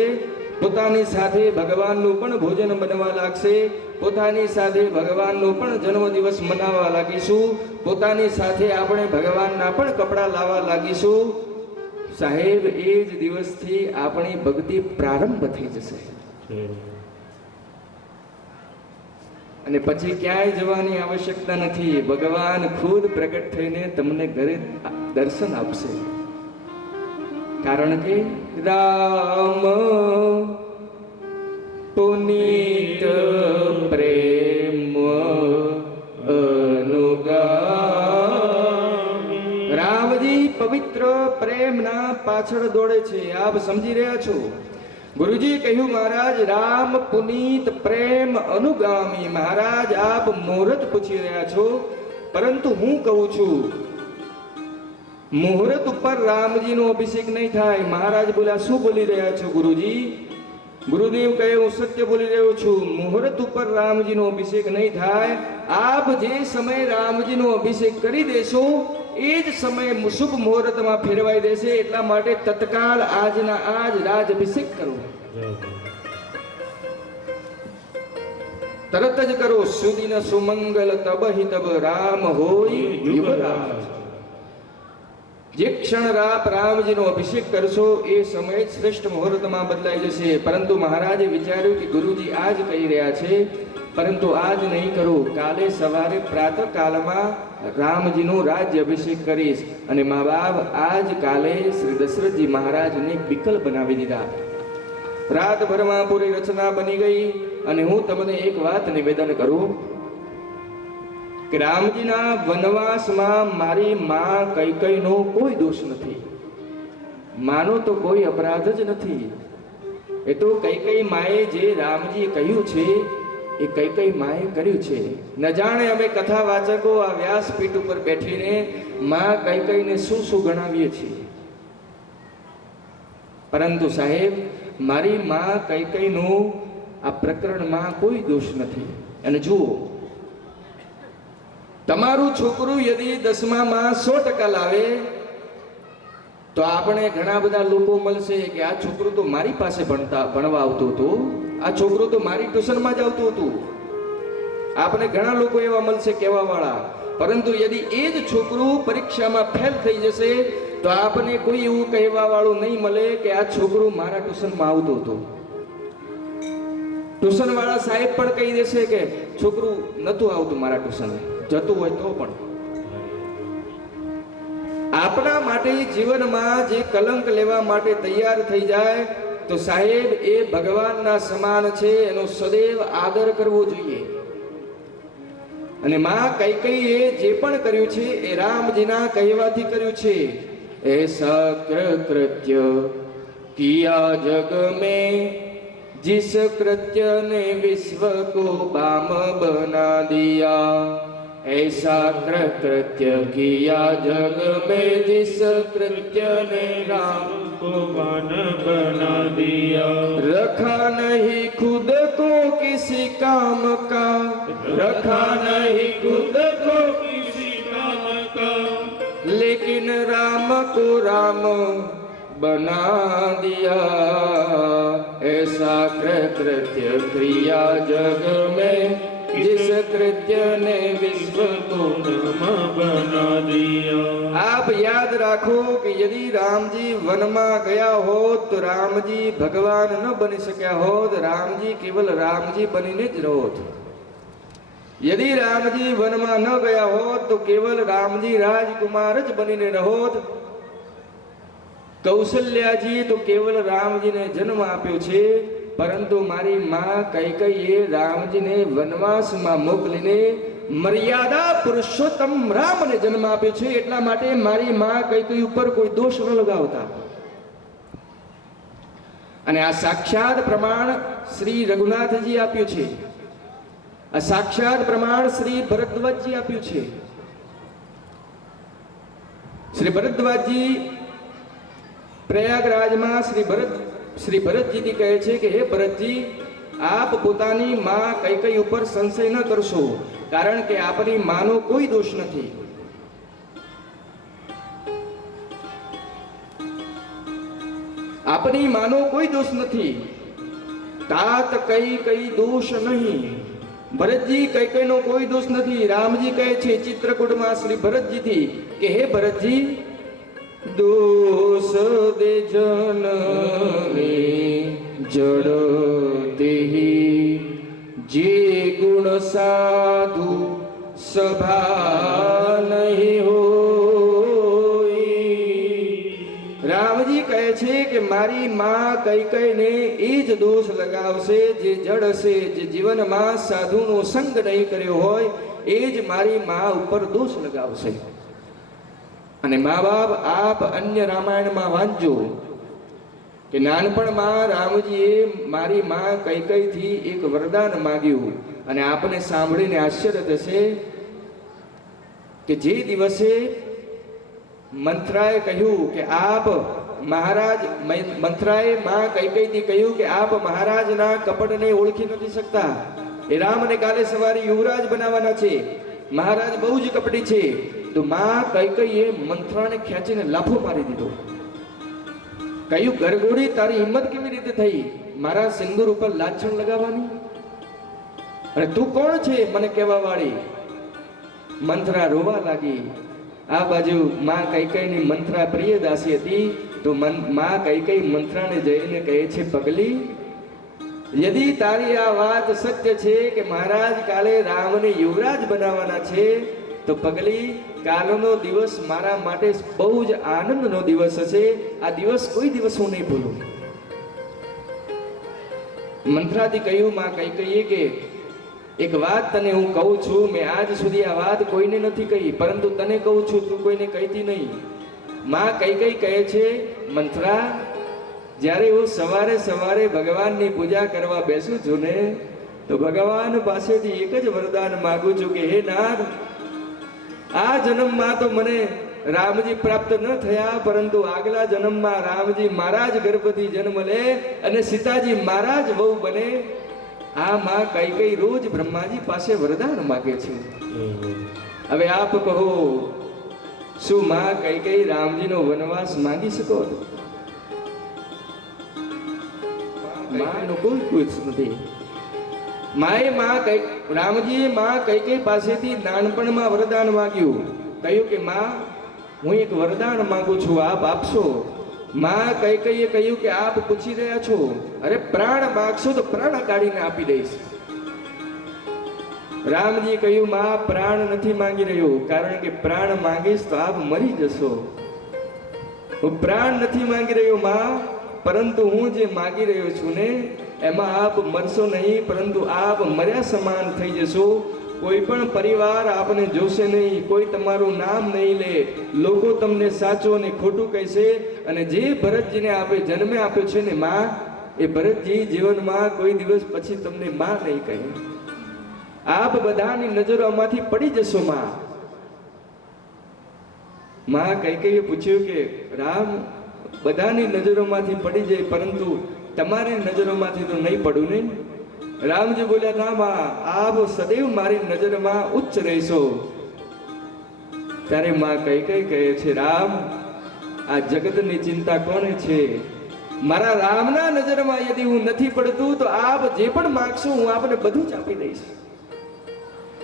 પોતાની સાથે ભગવાનનું પણ ભોજન બનવા લાગશે, પોતાની સાથે ભગવાનનો પણ જન્મદિવસ મનાવવા લાગીશું, પોતાની સાથે આપણે ભગવાનના પણ કપડાં લાવવા લાગીશું. સાહેબ, એ જ દિવસથી આપણી ભક્તિ પ્રારંભ થઈ જશે અને પછી ક્યાંય જવાની આવશ્યકતા નથી. ભગવાન ખુદ પ્રગટ થઈને તમને ઘરે દર્શન આપશે. કારણ કે રામ પુનીત પ્રેમ અનુગામી. રામજી પવિત્ર પ્રેમના પાછળ દોડે છે. આપ સમજી રહ્યા છો? ગુરુજી કહ્યું, મહારાજ રામ પુનીત પ્રેમ અનુગામી. મહારાજ આપ મુહૂર્ત પૂછી રહ્યા છો, પરંતુ હું કહું છું મુહૂર્ત ઉપર રામજીનો અભિષેક નહીં થાય. મહારાજ બોલ્યા, શું બોલી રહ્યા છો ગુરુજી? ગુરુદેવ કહે, હું સત્ય બોલી રહ્યો છું. મુહૂર્ત ઉપર રામજીનો અભિષેક નહીં થાય. આપ જે સમયે રામજીનો અભિષેક કરી દેશો એ જ સમયે શુભ મુહૂર્તમાં ફેરવાઈ દેશે. એટલા માટે તત્કાળ આજના આજ રાજ અભિષેક કરો, તરત જ કરો. સુદિન સુમંગલ તબ હિ તબ રામ હોય યુવરાજ. જે ક્ષણ રાપ રામજીનો અભિષેક કરશો એ સમય શ્રેષ્ઠ મુહૂર્તમાં બદલાઈ જશે. પરંતુ મહારાજે વિચાર્યું કે ગુરુજી આજ કહી રહ્યા છે, પરંતુ આજ નહીં કરો, કાલે સવારે પ્રાતઃ કાલમાં રામજીનો રાજ્ય અભિષેક કરીશ. અને મા બાપ આજ કાલે શ્રી દશરથજી મહારાજને વિકલ બનાવી દીધા. રાતભરમાં પૂરી રચના બની ગઈ. અને હું તમને એક વાત નિવેદન કરું કે રામજીના વનવાસમાં મારી માં કૈકેયીનો કોઈ દોષ નથી. માનો તો કોઈ અપરાધ જ નથી. એ તો કૈકેયી માએ જે રામજીએ કહ્યું છે એ કૈકેયી માએ કર્યું છે. ન જાણે અમે કથા વાચકો આ વ્યાસપીઠ ઉપર બેઠીને માં કૈકેયીને શું શું ગણાવીએ છીએ. પરંતુ સાહેબ, મારી માં કૈકેયીનો આ પ્રકરણમાં કોઈ દોષ નથી. અને જુઓ, તમારું છોકરું યદી 10માં 100% લાવે તો આપણે ઘણા બધા લોકો મળશે કે આ છોકરું તો મારી પાસે ભણવા આવતું હતું, આ છોકરું તો મારી ટ્યુશનમાં જ આવતું હતું. આપણે ઘણા લોકો એવા મળશે કહેવા વાળા. પરંતુ યદી એ જ છોકરું પરીક્ષામાં ફેલ થઈ જશે તો આપને કોઈ એવું કહેવા વાળું નહીં મળે કે આ છોકરું મારા ટ્યુશનમાં આવતું હતું. ટ્યુશન વાળા સાહેબ પણ કહી દેશે કે છોકરું નતું આવતું મારા ટ્યુશન, જતું હોય તો પણ. આપણા માટે જીવનમાં જે કલંક લેવા માટે તૈયાર થઈ જાય તો સાહેબ એ ભગવાનના સમાન છે, એનો સદૈવ આદર કરવો જોઈએ. અને માં કૈકેયીએ જે પણ કર્યું છે એ રામજીના કહેવાથી કર્યું છે. એસા કૃત્ય કિયા જગ મેં जिस कृत्य ने विश्व को बाम बना दिया, ऐसा कृत्य किया जग में जिस कृत्य ने राम को बान बना दिया. रखा नहीं खुद को किसी काम का, रखा नहीं खुद को किसी काम का, लेकिन राम को राम बना दिया. ऐसा कृत्य क्रिया जग में जिस कृत्य ने विश्व को बना दिया. आप याद રાખો કે यदि रामजी વનમાં ગયા હોત તો રામજી ભગવાન ન બની શક્યા હોત, રામજી કેવલ રામજી બનીને જ રહોત. यदि रामजी વનમાં ન ગયા હોત તો કેવલ રામજી રાજકુમાર જ બનીને રહોત. કૌશલ્યાજી તો કેવલ રામજીને જન્મ આપ્યો છે, પરંતુ મારી માં કૈકેયીએ રામજીને વનવાસમાં મોકલીને મર્યાદા પુરુષોત્તમ રામને જન્મ આપ્યો છે, એટલા માટે મારી માં કૈકેયી ઉપર કોઈ દોષ ન લગાવતા. અને આ સાક્ષાત પ્રમાણ શ્રી રઘુનાથજી આપ્યું છે, આ સાક્ષાત પ્રમાણ શ્રી ભરદ્વાજજી આપ્યું છે. શ્રી ભરદ્વાજજી પ્રયાગરાજમાં શ્રી ભરતજીથી કહે છે કે હે ભરતજી, આપ પોતાની માં કૈકેયી ઉપર સંશય ન કરશો, કારણ કે આપની માનો કોઈ દોષ નથી. આપની માનો કોઈ દોષ નથી. તાત કઈ દોષ નહીં. ભરતજી કૈકેયીનો કોઈ દોષ નથી. રામજી કહે છે ચિત્રકૂટમાં શ્રી ભરતજીથી કે હે ભરતજી, દોષ દે જનને જડતી જે ગુણ સાધુ સભા નહીં હોય. રામજી કહે છે કે મારી માં કૈકેયીને એ જ દોષ લગાવશે જે જડ હશે, જે જીવનમાં સાધુનો સંગ નહીં કર્યો હોય એ જ મારી માં ઉપર દોષ લગાવશે. અને મા બાપ આપ અન્ય રામાયણમાં વાંચજો કે નાનપણમાં રામજીએ મારી માં કૈકેયીથી એક વરદાન માંગ્યું. અને આપને સાંભળીને આશ્ચર્ય થશે કે જે દિવસે મંથરાએ કહ્યું કે આપ મહારાજ, મંથરાએ માં કૈકેયીથી કહ્યું કે આપ મહારાજના કપટને ઓળખી નથી શકતા. એ રામને કાલે સવારે યુવરાજ બનાવવાના છે, મહારાજ બહુ જ કપટી છે. તો માં કૈકેયીએ મંથરાને ખેંચીને લાફો મારી દીધો. કહ્યું, ગરગોડી, તારી હિંમત કેવી રીતે થઈ મારા સિંદૂર ઉપર લાછણ લગાવવાની? અને તું કોણ છે મને કહેવા વાળી? મંથરા રોવા લાગી. આ બાજુ માં કૈકેયીની મંથરા પ્રિય દાસી હતી. તો માં કૈકેયી મંથરાને જઈને કહે છે, પગલી, યદિ તારી આ વાત સત્ય છે કે મહારાજ કાલે રામને યુવરાજ બનાવવાના છે, તો પગલી, કાલનો દિવસ મારા માટે બહુ જ આનંદનો દિવસ હશે. આ દિવસ કોઈ દિવસ હું નહીં ભૂલું. મંથરાથી કહ્યું માં કૈકેયીએ કે એક વાત તને હું કહું છું, મેં આજ સુધી આ વાત કોઈને નથી કહી, પરંતુ તને કહું છું, તું કોઈને કહેતી નહીં. માં કૈકેયી કહે છે, મંથરા, જ્યારે હું સવારે સવારે ભગવાનની પૂજા કરવા બેસું છું ને, તો ભગવાન પાસેથી એક જ વરદાન માંગુ છું કે હે નાથ, આ જન્મમાં તો મને રામજી પ્રાપ્ત ન થયા, પરંતુ આગલા જન્મમાં રામજી મારા જ ગર્ભથી જન્મ લે અને સીતાજી મારા જ વહુ બને. આ માં કૈકેયી રોજ બ્રહ્માજી પાસે વરદાન માંગે છે. હવે આપ કહો, શું માં કૈકેયી રામજીનો વનવાસ માંગી શકો? માનો કોઈ પૂછ નથી. રામજીએ માં કૈકેયી પાસેથી નાનપણમાં વરદાન માંગ્યું. કહ્યું કે માં, હું એક વરદાન માંગુ છું, આપ આપશો? માં કૈકેયીએ કહ્યું કે આપ પૂછી રહ્યા છો? અરે, પ્રાણ માંગશો તો પ્રાણ કાઢીને આપી દઈશ. રામજી કહ્યું, માં પ્રાણ નથી માંગી રહ્યો, કારણ કે પ્રાણ માંગીશ તો આપ મરી જશો. હું પ્રાણ નથી માંગી રહ્યો માં, પરંતુ હું જે માંગી રહ્યો છું ને એમાં આપ મરશો નહીં, પરંતુ આપ મર્યા સમાન થઈ જશો. કોઈ પણ પરિવાર આપને જોશે નહીં, કોઈ તમારું નામ નહીં લે, લોકો તમને સાચું અને ખોટું કહેશે. અને જે ભરતજીને આપે જન્મે આપ્યો છે ને માં, એ ભરતજી જીવનમાં કોઈ દિવસ પછી તમને માં નહીં કહે. આપ બધાની નજરોમાંથી પડી જશો માં. માં કૈકેયીએ પૂછ્યું કે રામ, બધાની નજરોમાંથી પડી જાય, પરંતુ તમારી નજરોમાંથી તો નહીં પડું ને? રામજી બોલ્યા, ના માં, આપ સદૈવ મારી નજરમાં ઉચ્ચ રહેશો. ત્યારે માં કૈકેયી કહે છે, રામ, આ જગતની ચિંતા કોને છે? મારા રામના નજરમાં યદિ હું નથી પડતું તો આપ જે પણ માંગશો હું આપને બધું જ આપી દઈશ.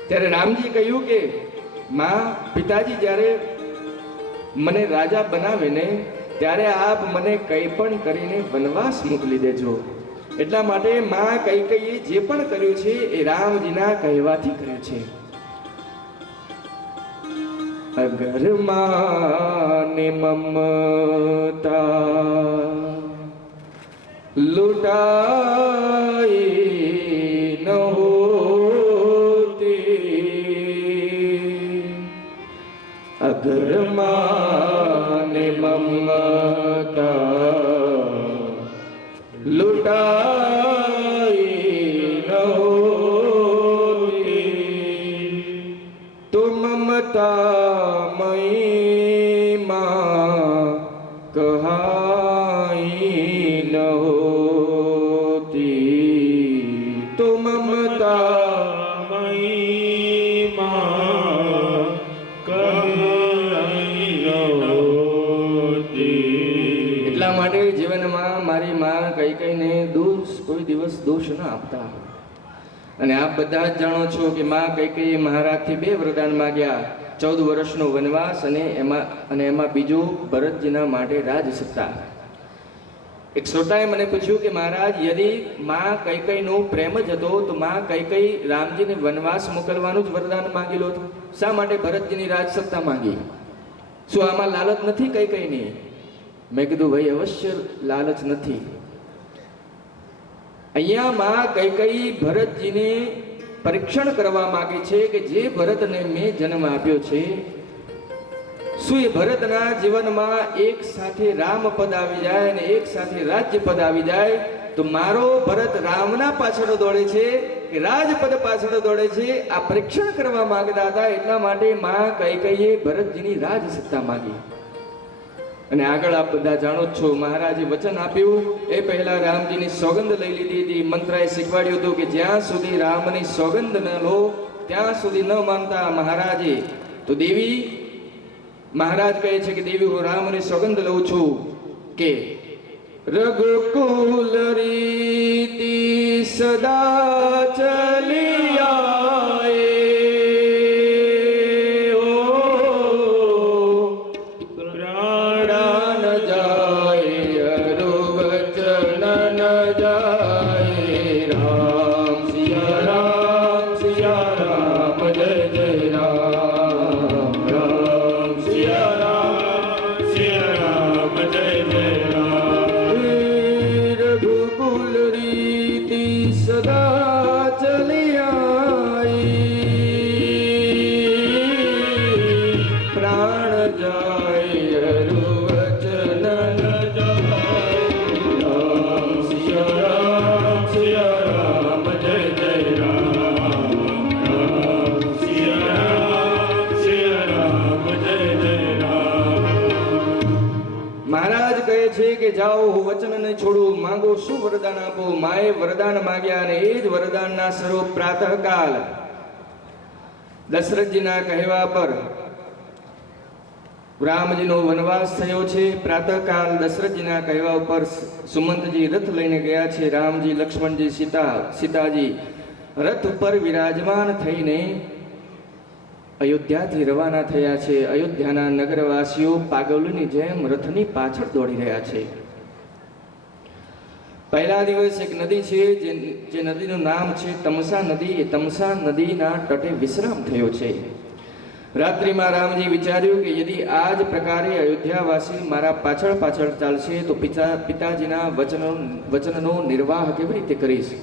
ત્યારે રામજી કહ્યું કે માં, પિતાજી જ્યારે મને રાજા બનાવે ને ત્યારે આપ મને કંઈ પણ કરીને વનવાસ મોકલી દેજો. એટલા માટે માં કૈકેયીએ જે પણ કર્યું છે એ રામજીના કહેવાથી કર્યું છે. અગર માને મમતા લૂટાઈ ન હોતી, लुटाई न होती तो ममता मई माँ कहाई न होती तो ममता મઈ માં કહાઈ ન હોતી. એટલા માટે જીવનમાં મારી માં કઈકઈને કોઈ દિવસ દોષ ન આપતા. અને આપ બધા જ જાણો છો કે માં કઈકઈએ મહારાજથી 2 વરદાન માંગ્યા, 14 વર્ષનો વનવાસ અને એમાં બીજું ભરતજીના માટે રાજસત્તા. એક શ્રોતાએ મને પૂછ્યું કે મહારાજ, યદિ માં કઈકઈનો પ્રેમ જ હતો તો માં કઈકઈ રામજીને વનવાસ મોકલવાનું જ વરદાન માંગી લો, શા માટે ભરતજીની રાજસત્તા માંગી? શું આમાં લાલચ નથી કઈકઈની? મેં કીધું ભાઈ અવશ્ય લાલચ નથી. અહીંયા માં કઈકઈ ભરતજીને પરીક્ષણ કરવા માંગે છે કે જે ભરતને મેં જન્મ આપ્યો છે, શું એ ભરતના જીવનમાં એક સાથે રામ પદ આવી જાય અને એક સાથે રાજ્ય પદ આવી જાય તો મારો ભરત રામના પાછળ દોડે છે કે રાજપદ પાછળ દોડે છે? આ પરીક્ષણ કરવા માંગતા હતા. એટલા માટે માં કઈકઈએ ભરતજીની રાજસત્તા માંગી. અને આગળ આપ બધા જાણો જ છો, મહારાજે વચન આપ્યું એ પહેલા રામજીની સોગંદ લઈ લીધી હતી. મંત્રએ શીખવાડ્યું હતું કે જ્યાં સુધી રામની સોગંદ ન લો ત્યાં સુધી ન માનતા મહારાજે. તો દેવી, મહારાજ કહે છે કે દેવી, હું રામની સોગંદ લઉં છું કે રઘુકુલ રીતિ સદા ચલી આએ, પ્રાણ જાય અરુ વચન ન જાય. રામ સિયા રામ સિયા રામ જય જય રામ. રામ સિયા રામ સિયા રામ જય જય રામ. રઘુકુલ રીતિ સદા ચલી આઈ, પ્રાણ જાય અરુ વચન ન જાય. રામ સિયા રામ સિયા રામ જય જય રામ. રામ સિયા રામ જય જય રામ. મહારાજ કહે છે કે જાઓ, હું વચન નહીં છોડું, માંગો શું વરદાન આપો? માએ વરદાન માંગ્યા અને એ જ વરદાનના સ્વરૂપ પ્રાતઃકાલ દશરથજીના કહેવા પર રામજીનો વનવાસ થયો છે. પ્રાતઃકાલ દશરથજીના કહેવા ઉપર સુમંતજી રથ લઈને ગયા છે. રામજી, લક્ષ્મણજી, સીતાજી રથ ઉપર વિરાજમાન થઈને અયોધ્યાથી રવાના થયા છે. અયોધ્યાના નગરવાસીઓ પાગલોની જેમ રથની પાછળ દોડી રહ્યા છે. પહેલા દિવસ એક નદી છે જે નદીનું નામ છે તમસા નદી. એ તમસા નદીના તટે વિશ્રામ થયો છે. રાત્રિમાં રામજી વિચાર્યું કે યદિ આ જ પ્રકારે અયોધ્યાવાસી મારા પાછળ પાછળ ચાલશે તો પિતાજીના વચનનો નિર્વાહ કેવી રીતે કરીશ?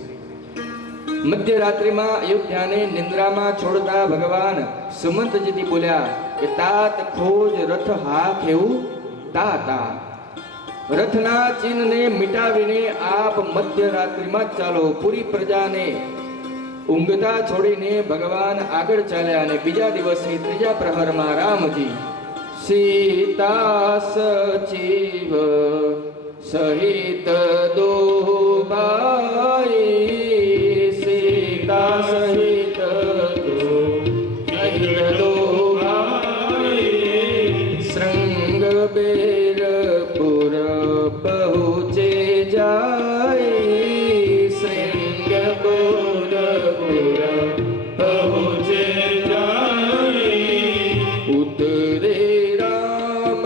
મધ્યરાત્રિમાં અયોધ્યાને નિંદ્રામાં છોડતા ભગવાન સુમંતજીથી બોલ્યા કે તાત ખોજ રથ હાથ એવું તા. રથના ચિહ્નને મિટાવીને આપ મધ્યરાત્રિમાં જ ચાલો. પૂરી પ્રજાને ઊંઘતા છોડીને ભગવાન આગળ ચાલ્યા અને બીજા દિવસે ત્રીજા પ્રહરમાં રામજી સીતા સચિવ સહિત દોબાઈ, સીતા સહિત દોબાઈ, શ્રૃંગ બેરપુર પહોંચે જાય, શ્રૃંગ બોરપુર પહોંચે જાય. ઉતરે રામ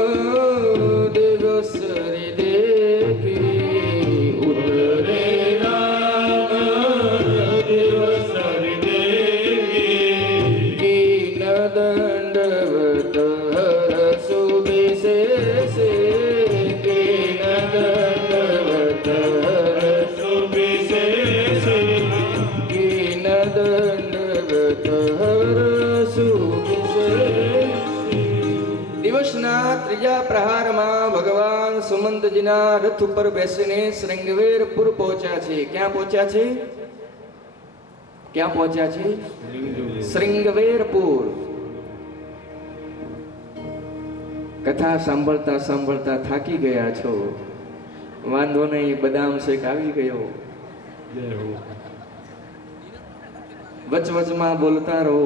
દિવસ રે દેખી, ભગવાન સુમંતજીના રથ ઉપર બેસીને શ્રૃંગવેરપુર પહોંચ્યા છે. ક્યાં પહોંચ્યા છે? ક્યાં પહોંચ્યા છે? શ્રૃંગવેરપુર. કથા સાંભળતા સાંભળતા થાકી ગયા છો? વાંધો નહીં, બદામ શેક આવી ગયો. વચવચમાં બોલતા રહો.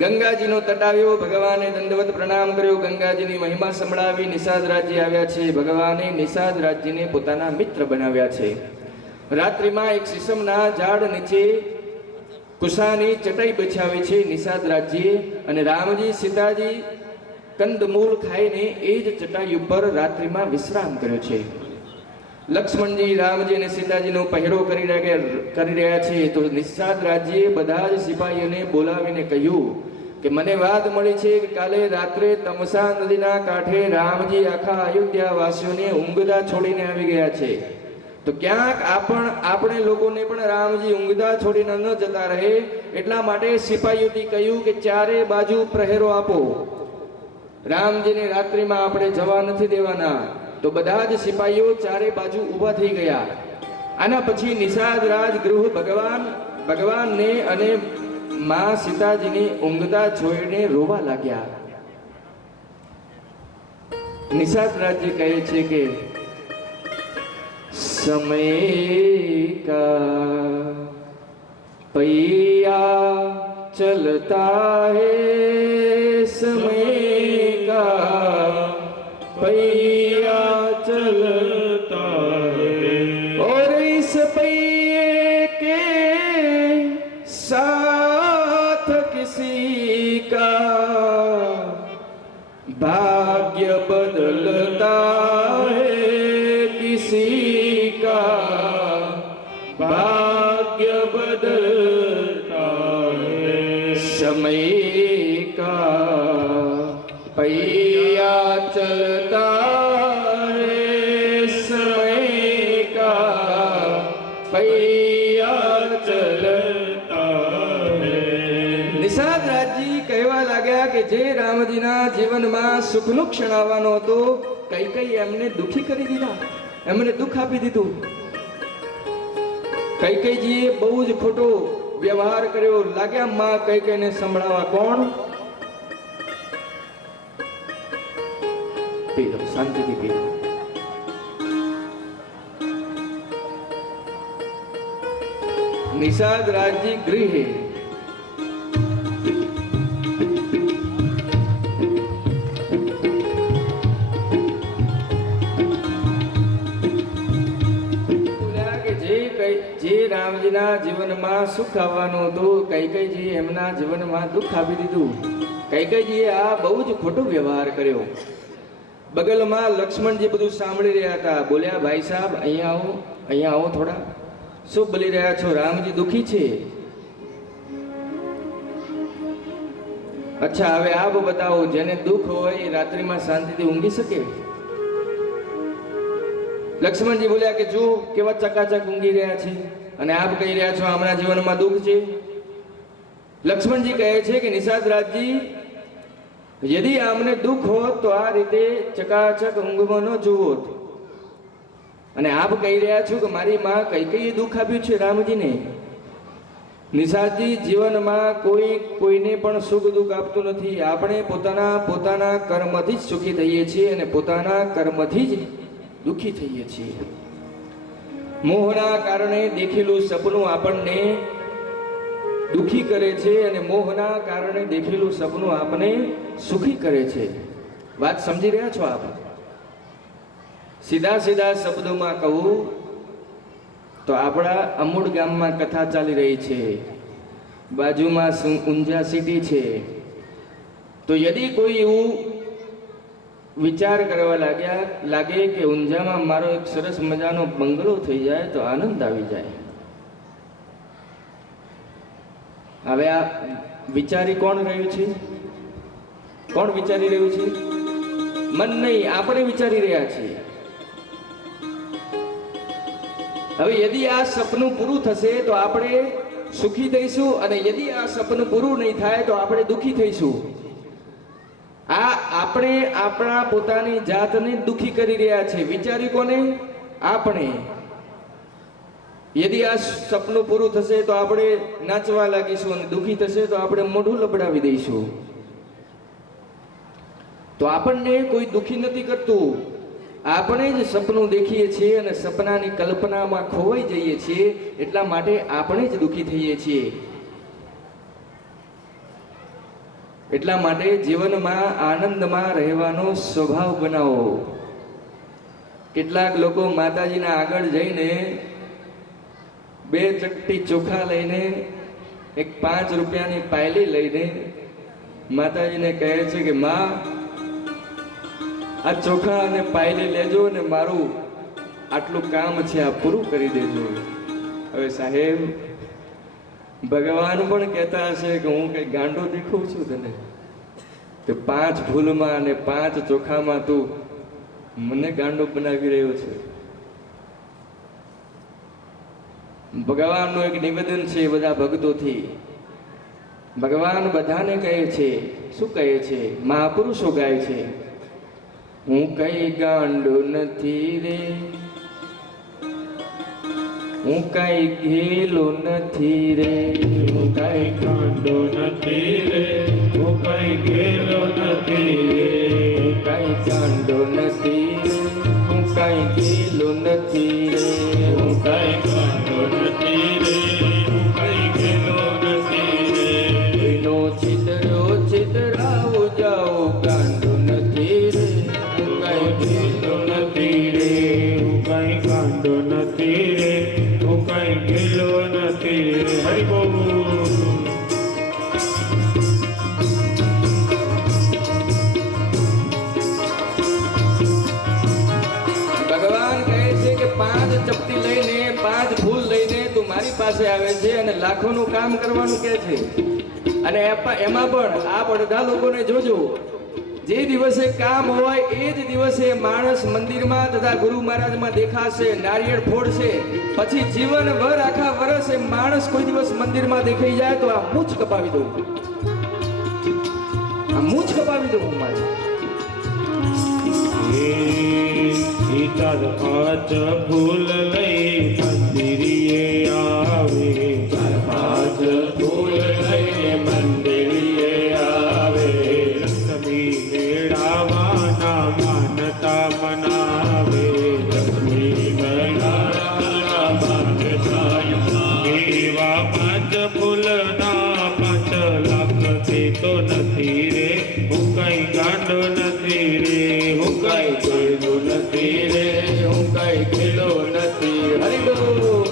ગંગાજીનો તટ આવ્યો. ભગવાને દંડવત પ્રણામ કર્યો. ગંગાજીની મહિમા સંભળાવી. નિષાદ રાજ્ય આવ્યા છે. ભગવાને નિષાદ રાજ્યને પોતાના મિત્ર બનાવ્યા છે. રાત્રિમાં એક શીશમના ઝાડ નીચે કુશાની ચટાઈ બછાવી છે નિષાદ રાજ્યે. અને રામજી સીતાજી કંદમૂળ ખાઈને એ જ ચટાઈ ઉપર રાત્રિમાં વિશ્રામ કર્યો છે. લક્ષ્મણજી રામજી અને સીતાજીનો પહેરો કરી રહ્યા છે. તો નિષાદ રાજ્યે બધા જ સિપાહીઓને બોલાવીને કહ્યું કે મને વાત મળી છે કે કાલે રાત્રે તમસા નદીના કાંઠે રામજી આખા અયોધ્યા વાસીઓને ઊંઘતા છોડીને આવી ગયા છે. તો ક્યાંક આપણે લોકોને પણ રામજી ઊંઘતા છોડીને ન જતા રહે એટલા માટે સિપાહીઓથી કહ્યું કે ચારે બાજુ પ્રહેરો આપો. રામજીને રાત્રિમાં આપણે જવા નથી દેવાના. તો બધા જ સિપાહીઓ ચારે બાજુ ઊભા થઈ ગયા. આના પછી નિષાદ રાજ ગૃહ ભગવાનને અને માં સીતાજીને ઊંઘતા જોઈને રોવા લાગ્યા. નિષાદ રાજ્ય કહે છે કે समय का पैया चलता है, समय का पैया चलता है, और इस पैये के साथ किसी का भाग्य बदलता है, किसी का भाग्य बदलता है, समय का पैया चलता है, समय का पैया चलता है। નિષાદ રાજજી કહેવા લાગ્યા કે જે રામજીના જીવનમાં સુખનો ક્ષણ આવવાનો હતો, કઈ એમને દુખી કરી દીધા, એમને દુઃખ આપી દીધું. કઈજીએ બહુ જ ખોટો વ્યવહાર કર્યો. લાગ્યા માં કઈકઈને સંભળાવા. કોણ? પી લો, શાંતિથી પી લો. નિષાદ રાજજી ગૃહે રામજીના જીવનમાં સુખ આવવાનું હતું, કઈજીએ એમના જીવનમાં દુઃખ આપી દીધું. કઈજીએ આ બહુ જ ખોટો વ્યવહાર કર્યો. બગલમાં લક્ષ્મણજી બધું સાંભળી રહ્યા હતા. બોલ્યા, ભાઈ સાહેબ અહીંયા આવો થોડા. શું બોલી રહ્યા છો? રામજી દુઃખી છે. અચ્છા, હવે આપ બતાવો, જેને દુઃખ હોય એ રાત્રિમાં શાંતિથી ઊંઘી શકે? લક્ષ્મણજી બોલ્યા કે જો કેવા ચકાચક ઊંઘી રહ્યા છે, અને આપ કહી રહ્યા છો હમણાં જીવનમાં દુઃખ છે. લક્ષ્મણજી કહે છે કે નિષાદ રાજજી, યદિ આમને દુઃખ હોત તો આ રીતે ચકાચક ઊંઘમાં ન જુઓત. અને આપ કહી રહ્યા છો કે મારી માં કઈ દુઃખ આપ્યું છે રામજીને. નિષાદજી, જીવનમાં કોઈને પણ સુખ દુઃખ આપતું નથી. આપણે પોતાના કર્મથી જ સુખી થઈએ છીએ અને પોતાના કર્મથી જ દુઃખી થઈએ છીએ. મોહના કારણે દેખેલું સપનું આપણને દુઃખી કરે છે, અને મોહના કારણે દેખેલું સપનું આપણને સુખી કરે છે. વાત સમજી રહ્યા છો આપ? સીધા શબ્દોમાં કહું તો આપણા અમૂળ ગામમાં કથા ચાલી રહી છે, બાજુમાં ઊંઝા સિટી છે. તો યદિ કોઈ એવું વિચાર કરવા લાગે કે ઊંઝામાં મારો એક સરસ મજાનો બંગલો થઈ જાય તો આનંદ આવી જાય. હવે આ વિચારી કોણ રહ્યું છે? કોણ વિચારી રહ્યું છે? મન નહીં, આપણે વિચારી રહ્યા છીએ. હવે યદિ આ સપનું પૂરું થશે તો આપણે સુખી થઈશું, અને યદિ આ સપનું પૂરું નહીં થાય તો આપણે દુઃખી થઈશું. આ આપણે આપણા પોતાની જાતને દુખી કરી રહ્યા છે. વિચાર્યું કોને? આપણે. યદિ આ સપનું પૂરું થશે તો આપણે નાચવા લાગીશું અને દુખી થશે તો આપણે મોઢું લબડાવી દઈશું. તો આપણને કોઈ દુખી નથી કરતું. આપણે જ સપનું દેખીએ છીએ અને સપનાની કલ્પનામાં ખોવાઈ જઈએ છીએ. એટલા માટે આપણે જ દુખી થઈએ છીએ. એટલા માટે જીવનમાં આનંદમાં રહેવાનો સ્વભાવ બનાવો. કેટલાક લોકો માતાજીના આગળ જઈને 2 ચપટી ચોખા લઈને એક 5 રૂપિયાની પાયલી લઈને માતાજીને કહે છે કે માં, આ ચોખા અને પાયલી લેજો અને મારું આટલું કામ છે આ પૂરું કરી દેજો. હવે સાહેબ, ભગવાન પણ કહેતા હશે કે હું કઈ ગાંડો દેખું છું તને? તો 5 ફૂલમાં અને 5 ચોખામાં તું મને ગાંડો બનાવી રહ્યો છે. ભગવાનનું એક નિવેદન છે બધા ભક્તોથી. ભગવાન બધાને કહે છે. શું કહે છે? મહાપુરુષો ગાય છે, હું કઈ ગાંડો નથી રે, હું કઈ ઘેલો નથી રે, હું કઈ ગાંડો નથી રે, હું કઈ ગેલો નથી રે, હું કઈ ગાંડો નથી રે, હું કઈ ઘેલો નથી રે, હું કઈ ગાંડો નથી રે, હું કઈ ગેલો નથી રે. કોઈનો છિદ્રો છિદ્રાવો જાઓ, ગાંડો નથી રે, હું કઈ ઘેલો નથી રે. હું કઈ ગાંડો નથી રે, હું કઈ ગેલો નથી રે. હરિ બોલ. ભગવાન કહે છે કે 5 ચપટી લઈને 5 ફૂલ લઈને તું મારી પાસે આવે છે અને લાખોનું કામ કરવાનું કહે છે. અને એમાં પણ આપ અડધા લોકોને જોજો, જે દિવસે કામ હોય એ જ દિવસે માણસ મંદિરમાં તથા ગુરુ મહારાજમાં દેખાશે, નારિયેળ ફોડશે. પછી જીવનભર આખા વર્ષે માણસ કોઈ દિવસ મંદિરમાં દેખાઈ જાય તો આ મૂછ કપાવી દઉં, આ મૂછ કપાવી દઉં મારે. ચાર 5 ફૂલ લઈ મંદિરીએ આવે, 4 5 ફૂલ લઈને મંદિરીએ આવે. લક્ષ્મી મેળાવાના માનતા મનાવે, લક્ષ્મી મેળાવાના માનતા મનાવે. એવા 5 ફૂલના 5 લાખ દેતો નથી રે, હું કઈ ગાંડો નથી રે, હું કઈ ગેલો નથી રે, હું કઈ ખેલો નથી. હરિ બોલ.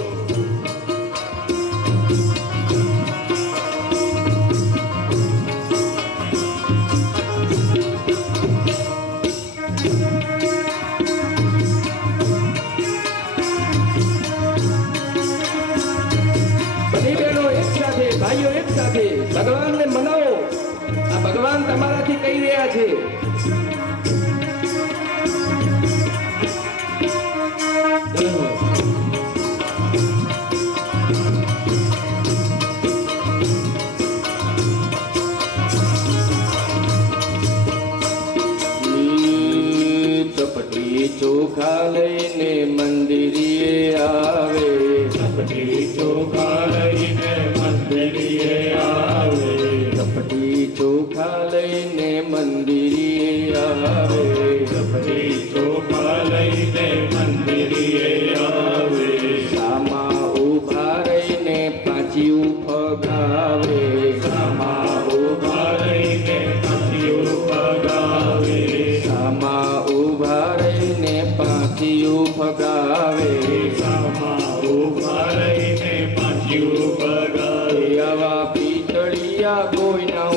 બધી બહેનો એક સાથે, ભાઈઓ એક સાથે ભગવાનને મનાવો. આ ભગવાન તમારાથી કહી રહ્યા છે. ચપટી ચોખા લઈને મંદિરીએ આવે, ચપટી ચોખા લઈને મંદિરીએ આવે, ચપટી ચોખા લઈને મંદિરીએ આવે, ચપટી ચોખા લઈને મંદિરીએ આવે. સામા ઉભા રહીને પાછિયું ફગાવે, સામા ઉભા રહીને પાછિયું ફગાવે, સામા ઉભા રહીને પાછિયું ફગાવે. સામા ઉભા રહીને પાછિયું ફગાવે. આવા પીતળિયા કોઈના